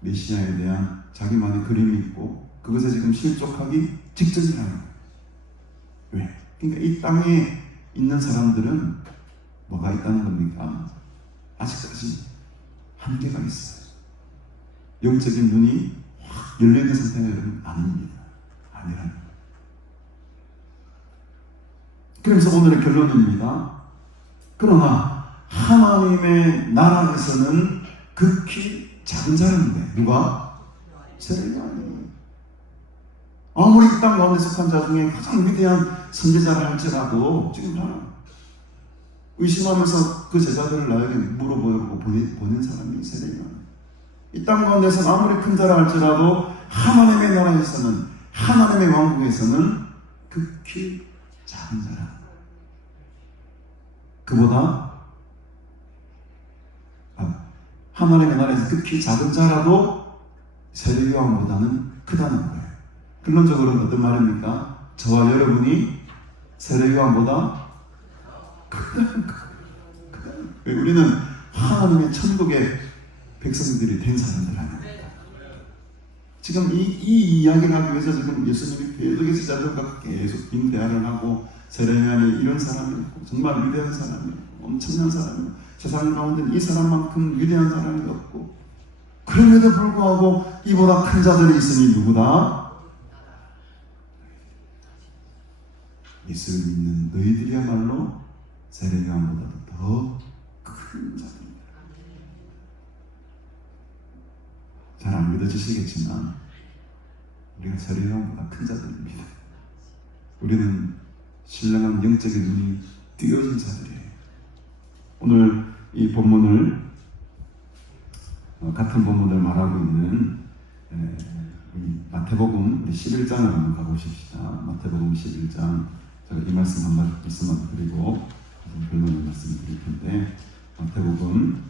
메시아에 대한 자기만의 그림이 있고 그것에 지금 실족하기 직전이라는 거예요. 왜? 그러니까 이 땅에 있는 사람들은 뭐가 있다는 겁니까? 아직까지 한계가 있어요. 영적인 눈이 확 열려있는 상태가 아닙니다. 아니라는 거예요. 그래서 오늘의 결론입니다. 그러나 하나님의 나라에서는 극히 작은 사람인데 누가? 세례 요한이에요. 아무리 이 땅 가운데 속한 자 중에 가장 위대한 선지자를 할지라도 지금 다 의심하면서 그 제자들을 나에게 물어보고 보낸 사람이 세례 요한. 이 땅 가운데서는 아무리 큰 자라 할지라도 하나님의 나라에서는, 하나님의 왕국에서는 극히 작은 자라. 그보다 하나님의 나라에서 극히 작은 자라도 세례 요한보다는 크다는 거예요. 결론적으로는 어떤 말입니까? 저와 여러분이 세례 요한보다 크다는 거예요. 우리는 하나님의 천국의 백성들이 된 사람들 아닙니까? 지금 이 이야기를 하기 위해서 지금 예수님이 계속해서 제자들과 계속 긴 대화를 하고 세례 요한이 이런 사람이었고 정말 위대한 사람이었고 엄청난 사람이었고 세상 가운데 이 사람만큼 위대한 사람이 없고 그럼에도 불구하고 이보다 큰 자들이 있으니 누구다? 예수를 믿는 너희들이야말로 세례 요한보다도 더 큰 자들입니다. 잘 안 믿어지시겠지만 우리가 세례 요한보다 큰 자들입니다. 우리는 신령한 영적인 눈이 띄어진 자들이에요. 오늘 이 본문을 같은 본문을 말하고 있는 마태복음 11장을 한번 가보십시다. 마태복음 11장 제가 이 말씀 한 말씀만 드리고 결론을 말씀드릴 텐데 마태복음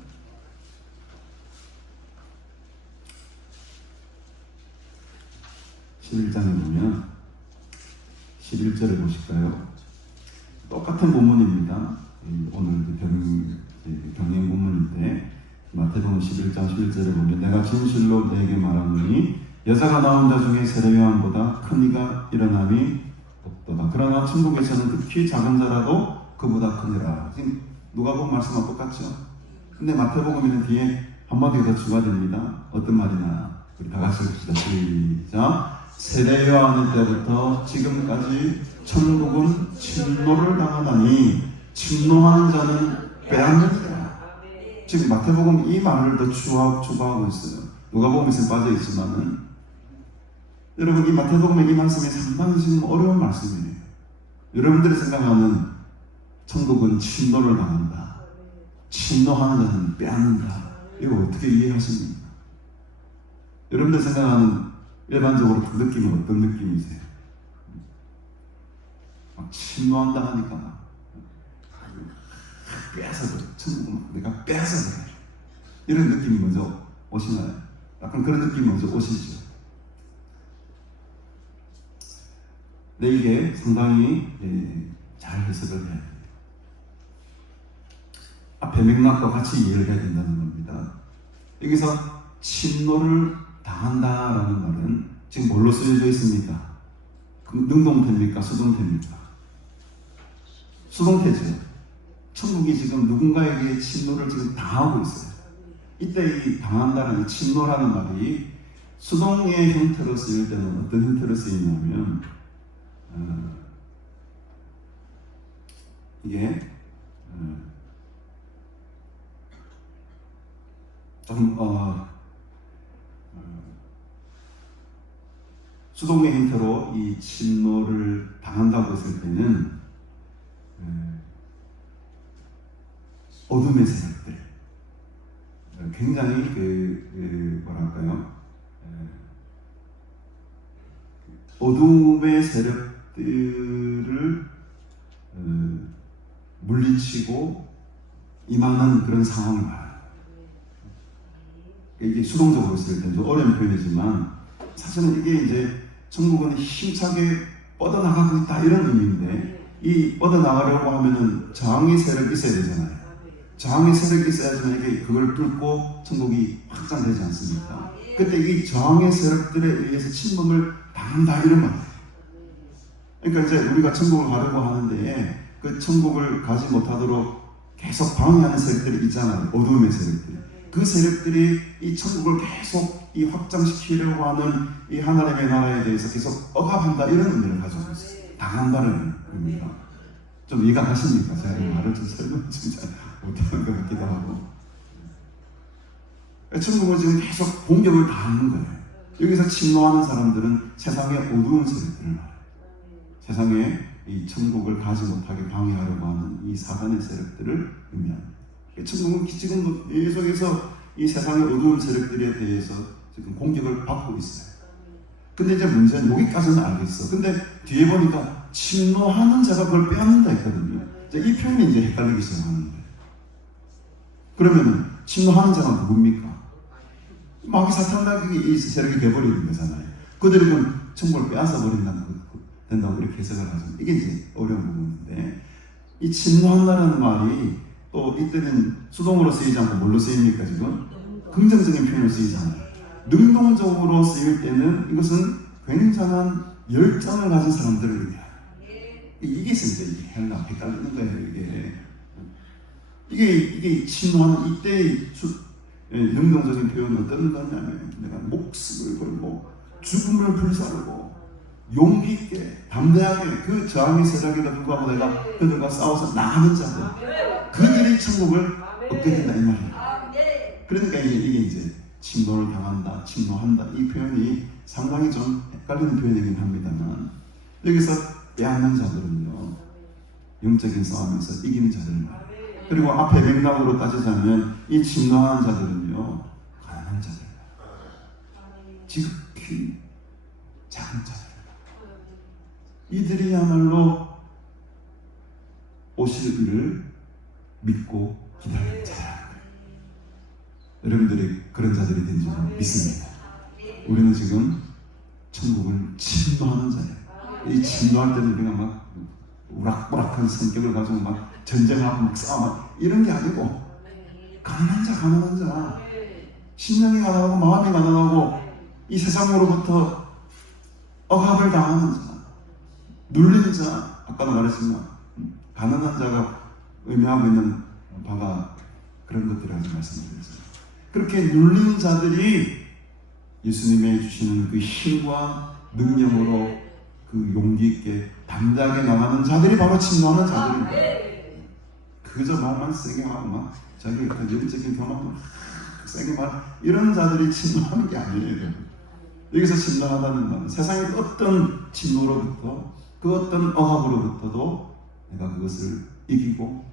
11장에 보면 11절을 보실까요? 똑같은 본문입니다. 오늘 병행 본문인데 마태복음 11장 11절에 보면 내가 진실로 너에게 말하노니 여자가 낳은 자 중에 세례요한보다 큰 이가 일어남이 없도다. 그러나 천국에서는 특히 작은 자라도 그보다 크니라. 지금 누가복음 말씀하고 똑같죠? 근데 마태복음에는 뒤에 한마디가 더 추가됩니다. 어떤 말이나 우리 다 같이 읽읍시다. 시작. 세례요한 때부터 지금까지 천국은 침노를 당하나니 침노하는 자는 빼앗느니라. 지금 마태복음 이 말을 더 추가하고 있어요. 누가복음에서 빠져 있지만은 여러분 이 마태복음의 이 말씀이 상당히 지금 어려운 말씀이에요. 여러분들이 생각하는 천국은 침노를 당한다, 침노하는 자는 빼앗는다, 이거 어떻게 이해하십니까? 여러분들 생각하는 일반적으로 그 느낌은 어떤 느낌이세요? 막 침노한다 하니까 막 빼앗아버려. 천국은 내가 빼앗아버려. 이런 느낌이 먼저 오시나요? 약간 그런 느낌이 먼저 오시죠. 근데 이게 상당히 잘 해석을 해야 돼요. 앞에 맥락과 같이 이해를 해야 된다는 겁니다. 여기서 침노를 당한다라는 말은 지금 뭘로 쓰여져 있습니까? 능동태입니까? 수동태입니까? 수동태죠. 천국이 지금 누군가에게 침노를 지금 당하고 있어요. 이때 이 당한다는 이 침노라는 말이 수동의 형태로 쓰일 때는 어떤 형태로 쓰이냐면 이게 좀 수동의 형태로 이 침노를 당한다고 했을 때는 어둠의 세력들, 굉장히 뭐랄까요, 어둠의 세력들을 물리치고 임하는 그런 상황을 말해요. 이게 수동적으로 쓸 때는 좀 어려운 표현이지만 사실은 이게 이제 천국은 힘차게 뻗어나가고 있다 이런 의미인데, 이 뻗어나가려고 하면은 저항의 세력이 있어야 되잖아요. 저항의 세력이 있어야지만 이게 그걸 뚫고 천국이 확장되지 않습니까? 그때 이 저항의 세력들에 의해서 침범을 당한다 이런 말이에요. 그러니까 이제 우리가 천국을 가려고 하는데 그 천국을 가지 못하도록 계속 방해하는 세력들이 있잖아요. 어둠의 세력들이. 그 세력들이 이 천국을 계속 이 확장시키려고 하는 이 하나님의 나라에 대해서 계속 억압한다 이런 의미를 가지고 있어요. 당한다는 의미가. 좀 이해가 가십니까? 제가 이 말을 좀 설명 진짜 못하는 것 같기도 하고. 천국은 지금 계속 공격을 당하는 거예요. 여기서 침노하는 사람들은 세상의 어두운 세력들을 말해요. 세상에 이 천국을 가지 못하게 방해하려고 하는 이 사단의 세력들을 의미합니다. 천국은 지금 계속해서 이 세상의 어두운 세력들에 대해서 지금 공격을 받고 있어요. 근데 이제 문제는 여기까지는 알겠어. 근데 뒤에 보니까 침노하는 자가 그걸 빼앗는다 했거든요. 이 표현이 이제 헷갈리기 시작하는 거예요. 그러면은 침노하는 자가 누굽니까? 마귀 사탄이 이 세력이 돼버리는 거잖아요. 그들이 그럼 천국을 빼앗아 된다고 이렇게 해석을 하죠. 이게 이제 어려운 부분인데, 이 침노한다는 말이 또 이때는 수동으로 쓰이지 않고 뭘로 쓰입니까? 지금 긍정적인 표현을 쓰이잖아요. 능동적으로 쓰일 때는 이것은 굉장한 열정을 가진 사람들을 의미해요. 이게 진짜 이게 헷갈리는 거예요. 이게 침노하는 이때의 능동적인 표현은 어떤 거냐면, 내가 목숨을 걸고 죽음을 불사르고 용기 있게 담대하게 그 저항의 세력에도 불구하고 내가 그들과 싸워서 나가는 자들, 그들이 천국을 얻게 된다 이 말이에요. 그러니까 이게 이제 침노를 당한다, 침노한다 이 표현이 상당히 좀 헷갈리는 표현이긴 합니다만, 여기서 빼앗는 자들은요 영적인 싸움에서 이기는 자들 말이에요. 그리고 앞에 맥락으로 따지자면 이 침노하는 자들은요 가난한 자들, 지극히 작은 자들, 이들이야말로 오실 일을 믿고 기다리는 자야. 여러분들이 그런 자들이 된 줄 믿습니다. 우리는 지금 천국을 침노하는 자예요. 이 침노할 때는 우리가 막 우락부락한 성격을 가지고 막 전쟁하고 막 싸움하고 이런 게 아니고, 가난한 자, 심령이 가난하고 마음이 가난하고 이 세상으로부터 억압을 당하는 자, 눌린 자, 아까도 말했지만 가난한 자가 의미하고 있는 바가 그런 것들이라고 말씀드렸어요. 그렇게 눌린 자들이 예수님의 주시는 그 힘과 능력으로 그 용기 있게 담대하게 나가는 자들이 바로 침노하는 자들입니다. 그저 말만 세게 하고 막 자기 그 영적인 경험을 세게 말 이런 자들이 침노하는 게 아니에요. 여기서 침노하다는 말은 세상의 어떤 침노로부터 그 어떤 억압으로부터도 내가 그것을 이기고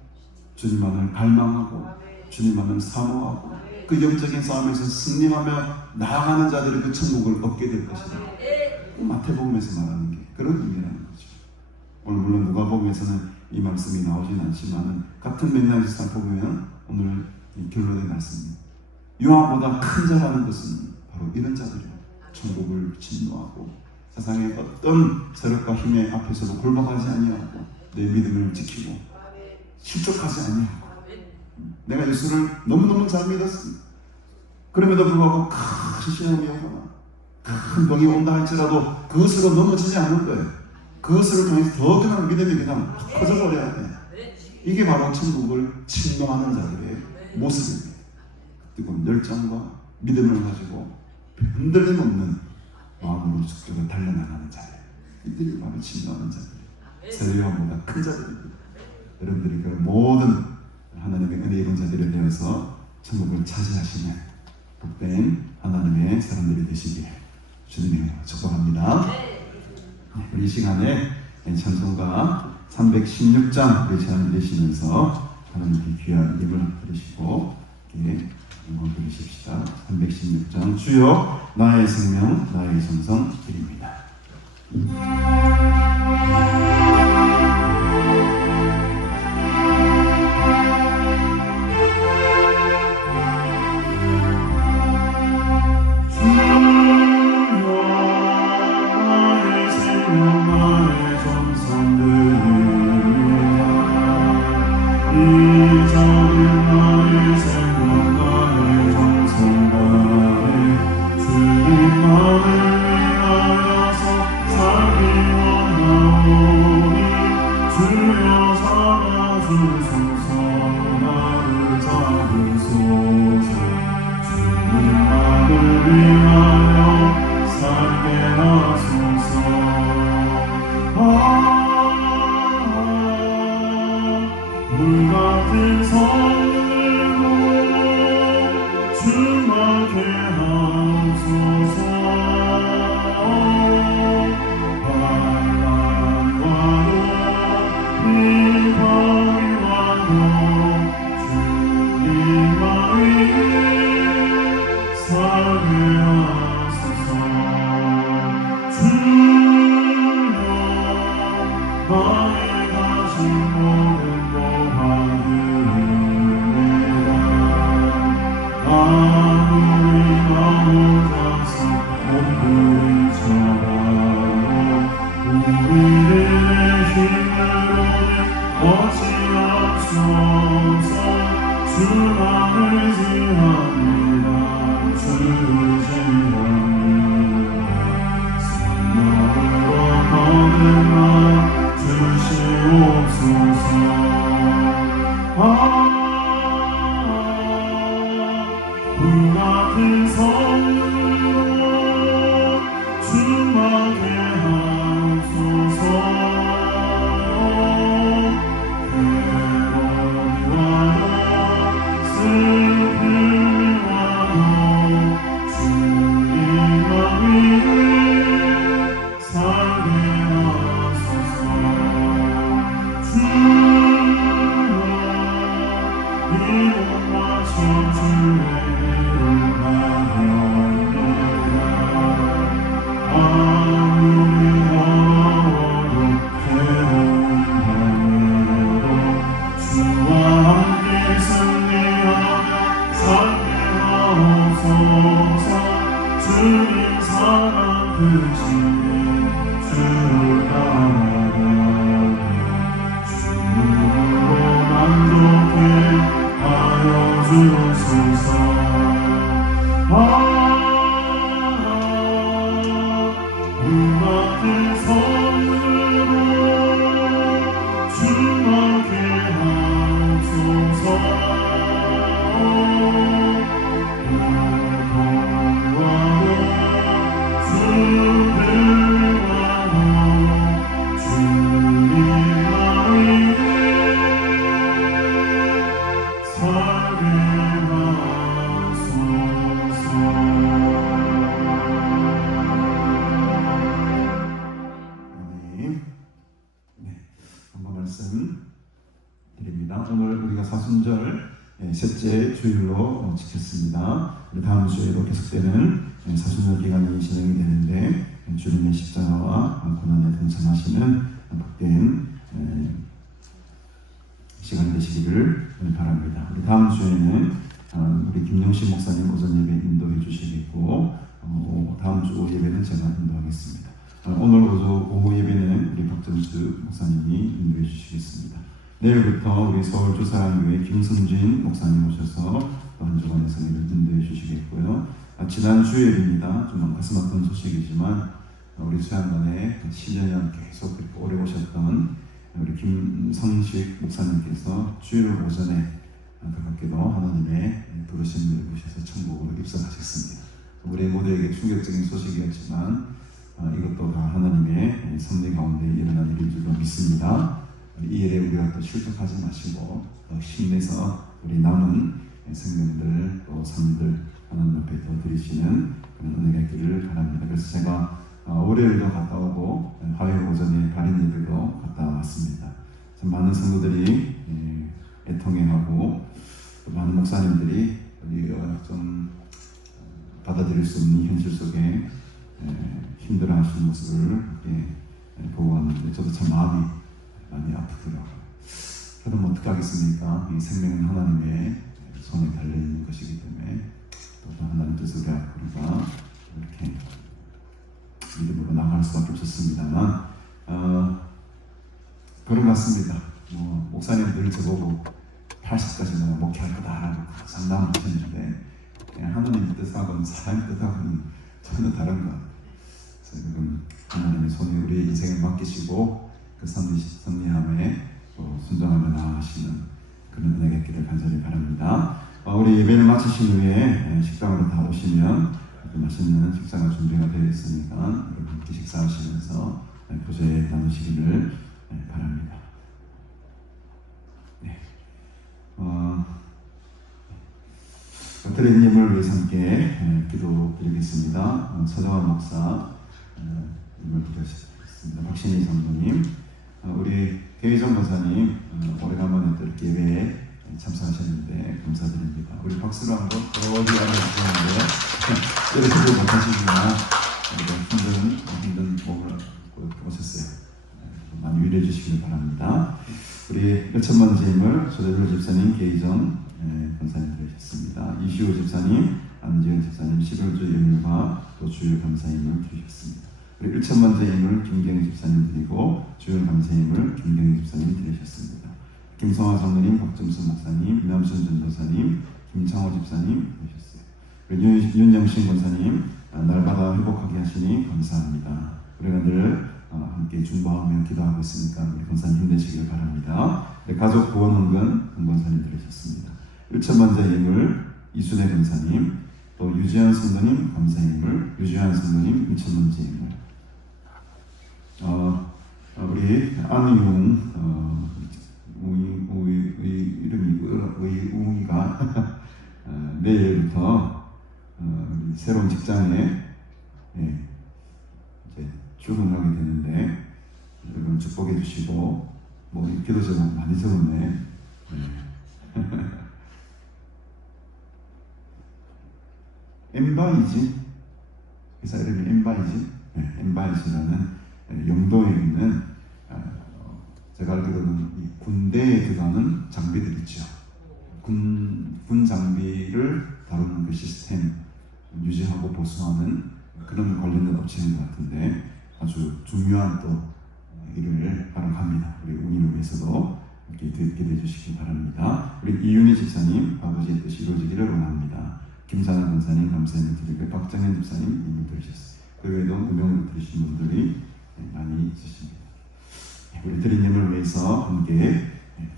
주님만을 갈망하고 주님만을 사모하고 그 영적인 싸움에서 승리하며 나아가는 자들이 그 천국을 얻게 될 것이다. 마태복음에서 말하는 게 그런 의미라는 거죠. 오늘 물론 누가복음에서는 이 말씀이 나오진 않지만 같은 맥락에서 살펴보면 오늘 이 결론의 말씀입니다. 요한보다 큰 자라는 것은 바로 이런 자들이에요. 천국을 침노하고 세상의 어떤 세력과 힘의 앞에서도 굴복하지 아니하고 내 믿음을 지키고 실족하지 아니하고 내가 예수를 너무너무 잘 믿었습니다. 그럼에도 불구하고 큰 시험이 오거나 큰 병이 온다 할지라도 그것으로 넘어지지 않는 거예요. 그것을 통해서 더 그냥 믿음이 그냥 커져버려야 돼. 이게 바로 천국을 침노하는 자들의 모습입니다. 뜨거운 열정과 믿음을 가지고 흔들림 없는 마음으로 죽도록 달려나가는 자들. 이들이 바로 침노하는 자들. 세례요한보다 큰 자들입니다. 여러분들이 그 모든 하나님의 은혜 입은 자들에 대해서 천국을 차지하시는 복된 하나님의 사람들이 되시길 주님의 축복합니다. 우리 시간에 찬송가 316장 우리 찬양 드리시면서 하나님께 귀한 이름을 들으시고 응원 드리십시다. 316장 주여 나의 생명 나의 정성 드립니다. 주시옵소서. 말씀 드립니다. 오늘 우리가 사순절 셋째 주일로 지켰습니다. 다음 주에도 계속되는 사순절 기간이 진행이 되는데 주님의 십자가와 고난에 동참하시는 복된 시간이 되시기를 바랍니다. 우리 다음 주에는 우리 김영식 목사님 오전 예배 인도해 주시겠고 다음 주 오후 예배는 제가 인도하겠습니다. 오늘 오후 예배는 우리 박정수 목사님이 인도해 주시겠습니다. 내일부터 우리 서울 주사랑교회 김선진 목사님 오셔서 또 한 주간의 성회를 인도해 주시겠고요. 지난 주일입니다. 좀 가슴 아픈 소식이지만 우리 수양관에 10년 계속 오래 오셨던 우리 김성식 목사님께서 주일 오전에 안타깝게도 하나님의 부르심을 보셔서 천국으로 입성하셨습니다. 우리 모두에게 충격적인 소식이었지만 이것도 다 하나님의 섭리 가운데 일어난 일인 줄로 믿습니다. 이 일에 우리가 또 실족하지 마시고 더 힘내서 우리 남은 생명들 또 삶들 하나님 앞에 더 드리시는 그런 은혜가 있기를 바랍니다. 그래서 제가 월요일도 갔다 오고 화요일 오전에 발인 예배도 갔다 왔습니다. 참 많은 성도들이 애통해하고 많은 목사님들이 좀 받아들일 수 없는 현실 속에 힘들어하시는 모습을 보고 왔는데 저도 참 마음이 많이 아프더라고요. 그럼 어떻게 하겠습니까? 이 생명은 하나님의 손에 달려있는 것이기 때문에 또 하나님 뜻을 우리가 이렇게 믿음으로 나갈 수밖에 없었습니다만 그런 것 같습니다. 목사님 늘 저보고 80까지 내가 목회할 거다라고 상담을 하셨는데 하나님의 뜻하고는 사람의 뜻하고는 전혀 다른 것 같아요. 그래서 여러분 하나님의 손에 우리 인생을 맡기시고 그 섭리함에 순종하며 나아가시는 그런 은혜가 있기를 간절히 바랍니다. 우리 예배를 마치신 후에 식당으로 다 오시면 맛있는 식사가 준비가 되어 있으니까 여러분 함께 식사하시면서 교제 나누시기를 바랍니다. 네. 드레님을 위해서 함께 기도드리겠습니다. 서정환 목사 님을 기도하시겠습니다. 박신희 장로님, 우리 계희정 권사님 오래간만에 또 이렇게 예배에 참석하셨는데 감사드립니다. 우리 박수로 한번 거기 안아주시는데요. 이렇게도 못하시지만 힘든 몸을 오셨어요. 많이 위로해 주시길 바랍니다. 우리 몇천번째임을 조대별 집사님, 계희정 권사님 드리셨습니다. 이시호 집사님, 안지현 집사님 11주 예물과 또 주일 감사임을 드리셨습니다. 우리 1천번째임을 김경희 집사님 드리고 주일 감사임을 김경희 집사님 드리셨습니다. 김성화 장로님, 박정수 목사님, 이남순 전도사님, 김창호 집사님 드리셨어요. 우리 윤영신 권사님 날마다 회복하게 하시니 감사합니다. 우리가 늘 함께 중보하며 기도하고 있으니까 우리 권사님 힘내시길 바랍니다. 가족 구원헌금 권사님 드리셨습니다. 1천번째 예물 이순혜 권사님, 또 유지한 성도님 감사예물, 유지한 성도님 2천번째 예물. 우리 안의웅 이름이 의웅이가 내일부터 새로운 직장에 이제 출근하게 되는데 여러분 축복해 주시고 기도 제목 많이 적었네. 엠바이지 회사 이름이 엠바이지. 엠바이지라는 영도에 있는 제가 알기로는 이 군대에 들어가는 장비들 있죠. 군 장비를 다루는 그 시스템 유지하고 보수하는 그런 관련된 업체인 것 같은데 아주 중요한 또 일을 바라갑니다. 우리 운임을 위해서도 이렇게 기도해 주시기 바랍니다. 우리 이윤희 집사님 아버지의 뜻이 이루어지기를 원합니다. 김산아 권사님 감사함을 드리고 박정현 집사님 이미 들으셨어요. 그 외에도 무명으로 들으신 분들이 많이 있으십니다. 우리 드리님을 위해서 함께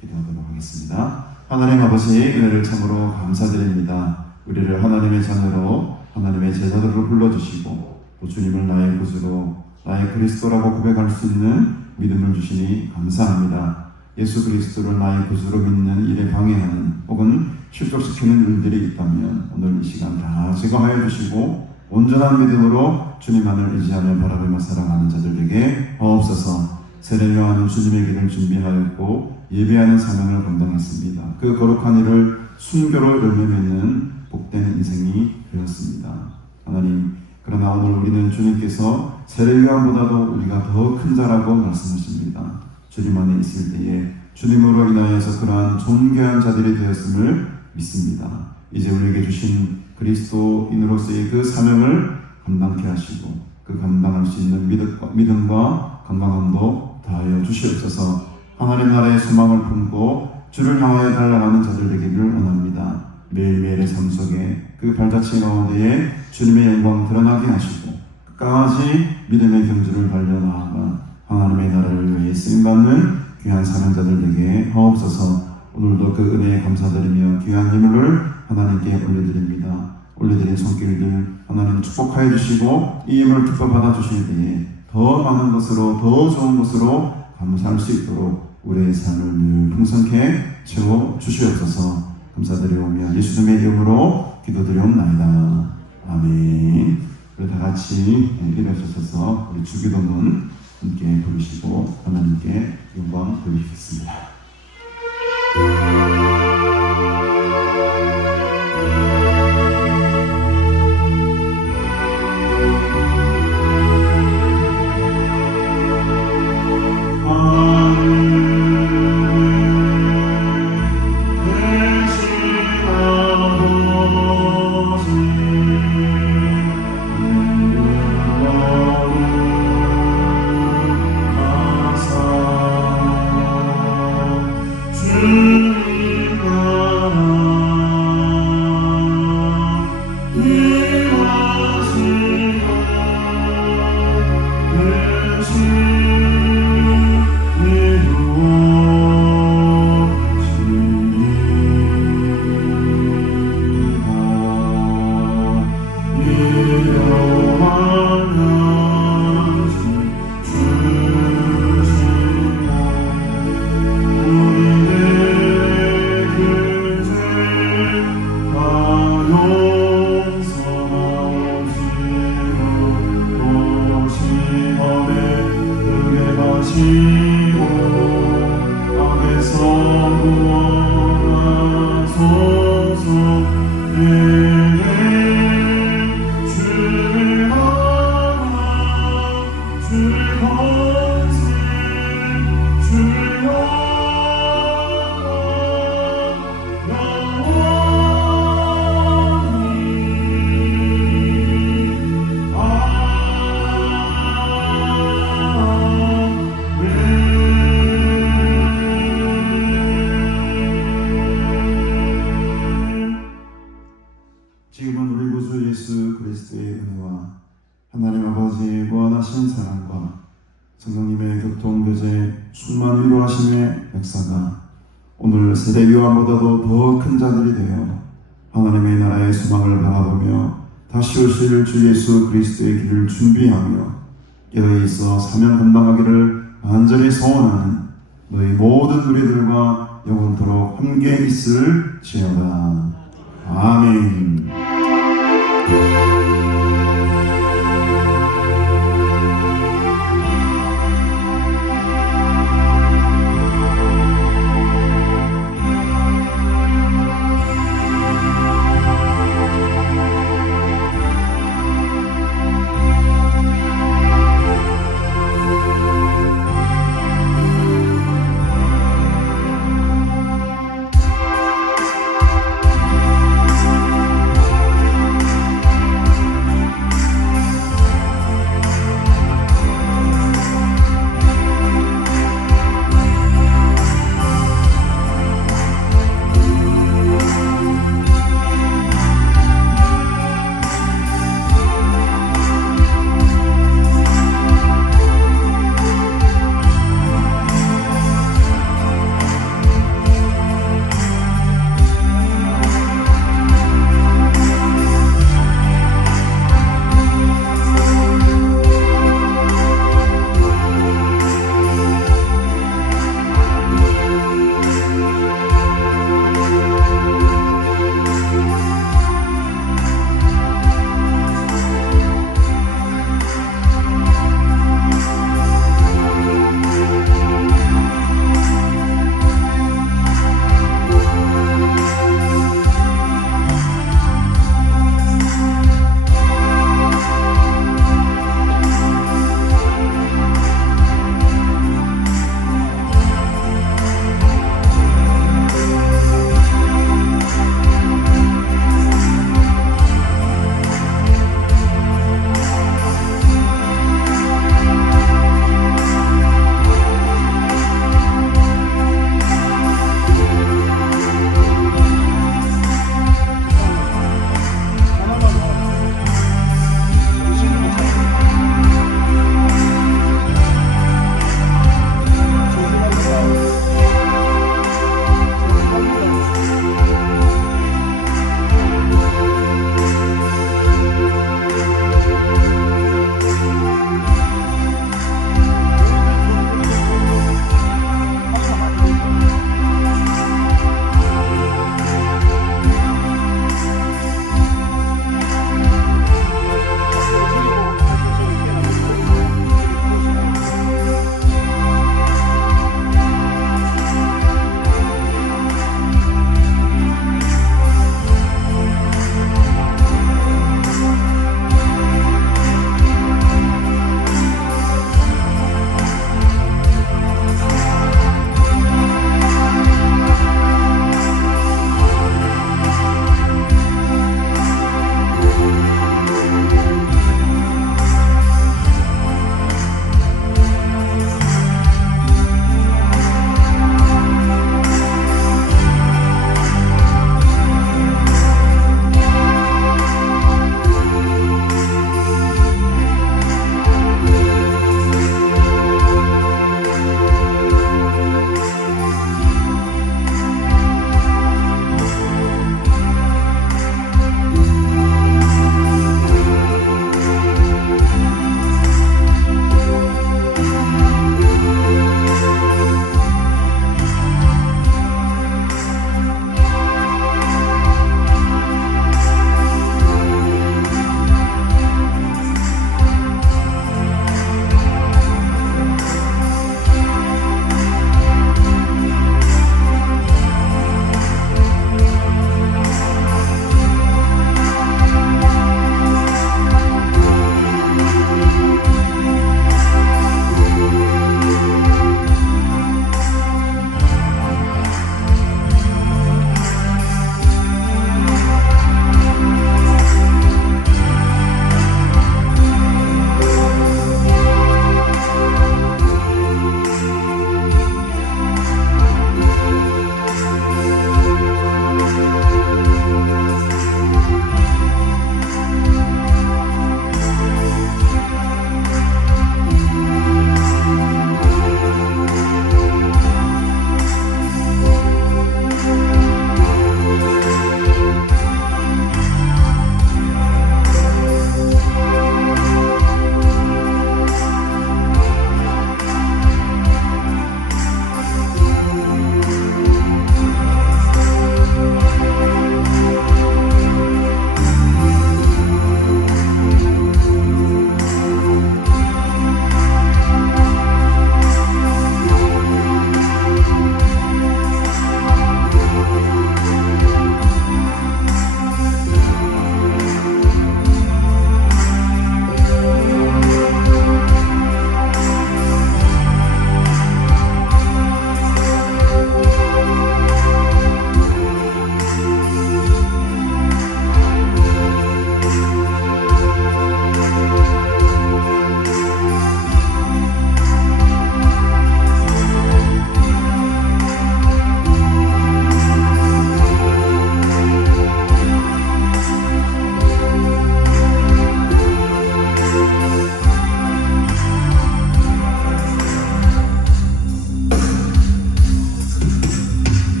기도하도록 하겠습니다. 하나님 아버지 은혜를 참으로 감사드립니다. 우리를 하나님의 자녀로 하나님의 제자들로 불러주시고 또 주님을 나의 구주로 나의 그리스도라고 고백할 수 있는 믿음을 주시니 감사합니다. 예수 그리스도를 나의 구주로 믿는 일에 방해하는 혹은 실족시키는 일들이 있다면 오늘 이 시간 다 제거하여 주시고 온전한 믿음으로 주님만을 의지하며 바라보며 살아가는 자들에게 하옵소서. 세례요한은 주님의 길을 준비하였고 예배하는 사명을 감당했습니다. 그 거룩한 일을 순교로 열매 맺는 복된 인생이 되었습니다. 하나님, 그러나 오늘 우리는 주님께서 세례요한보다도 우리가 더 큰 자라고 말씀하십니다. 주님 안에 있을 때에 주님으로 인하여서 그러한 존귀한 자들이 되었음을 믿습니다. 이제 우리에게 주신 그리스도인으로서의 그 사명을 감당케 하시고 그 감당할 수 있는 믿음과 건강함도 다하여 주시옵소서. 하나님 나라의 소망을 품고 주를 향하여 달려가는 자들 되기를 원합니다. 매일매일의 삶 속에 그 발자취 가운데에 주님의 영광 드러나게 하시고 끝까지 믿음의 경주를 달려나아가 하나님의 나라를 위해 쓰임받는 귀한 사명자들 되게 하옵소서. 오늘도 그 은혜에 감사드리며 귀한 힘을 하나님께 올려드립니다. 올려드린 손길들 하나님 축복하여 주시고 이 힘을 기뻐 받아 주실 때에 더 많은 것으로 더 좋은 것으로 감사할 수 있도록 우리의 삶을 늘 풍성케 채워 주시옵소서. 감사드리오며 예수님의 이름으로 기도드리옵나이다. 아멘. 우리 다 같이 일어서셔서 우리 주기도문 함께 부르시고 하나님께 영광 돌리겠습니다. 지금은 우리 구주 예수 그리스도의 은혜와 하나님 아버지의 무한하신 사랑과 성령님의 교통교제 충만 위로하심의 역사가 오늘 세례요한보다도 더 큰 자들이 되어 하나님의 나라의 소망을 바라보며 다시 오실 주 예수 그리스도의 길을 준비하며 깨어 있어 사명 감당하기를 간절히 소원하는 너희 모든 우리들과 영원토록 함께 있을지어다. 아멘.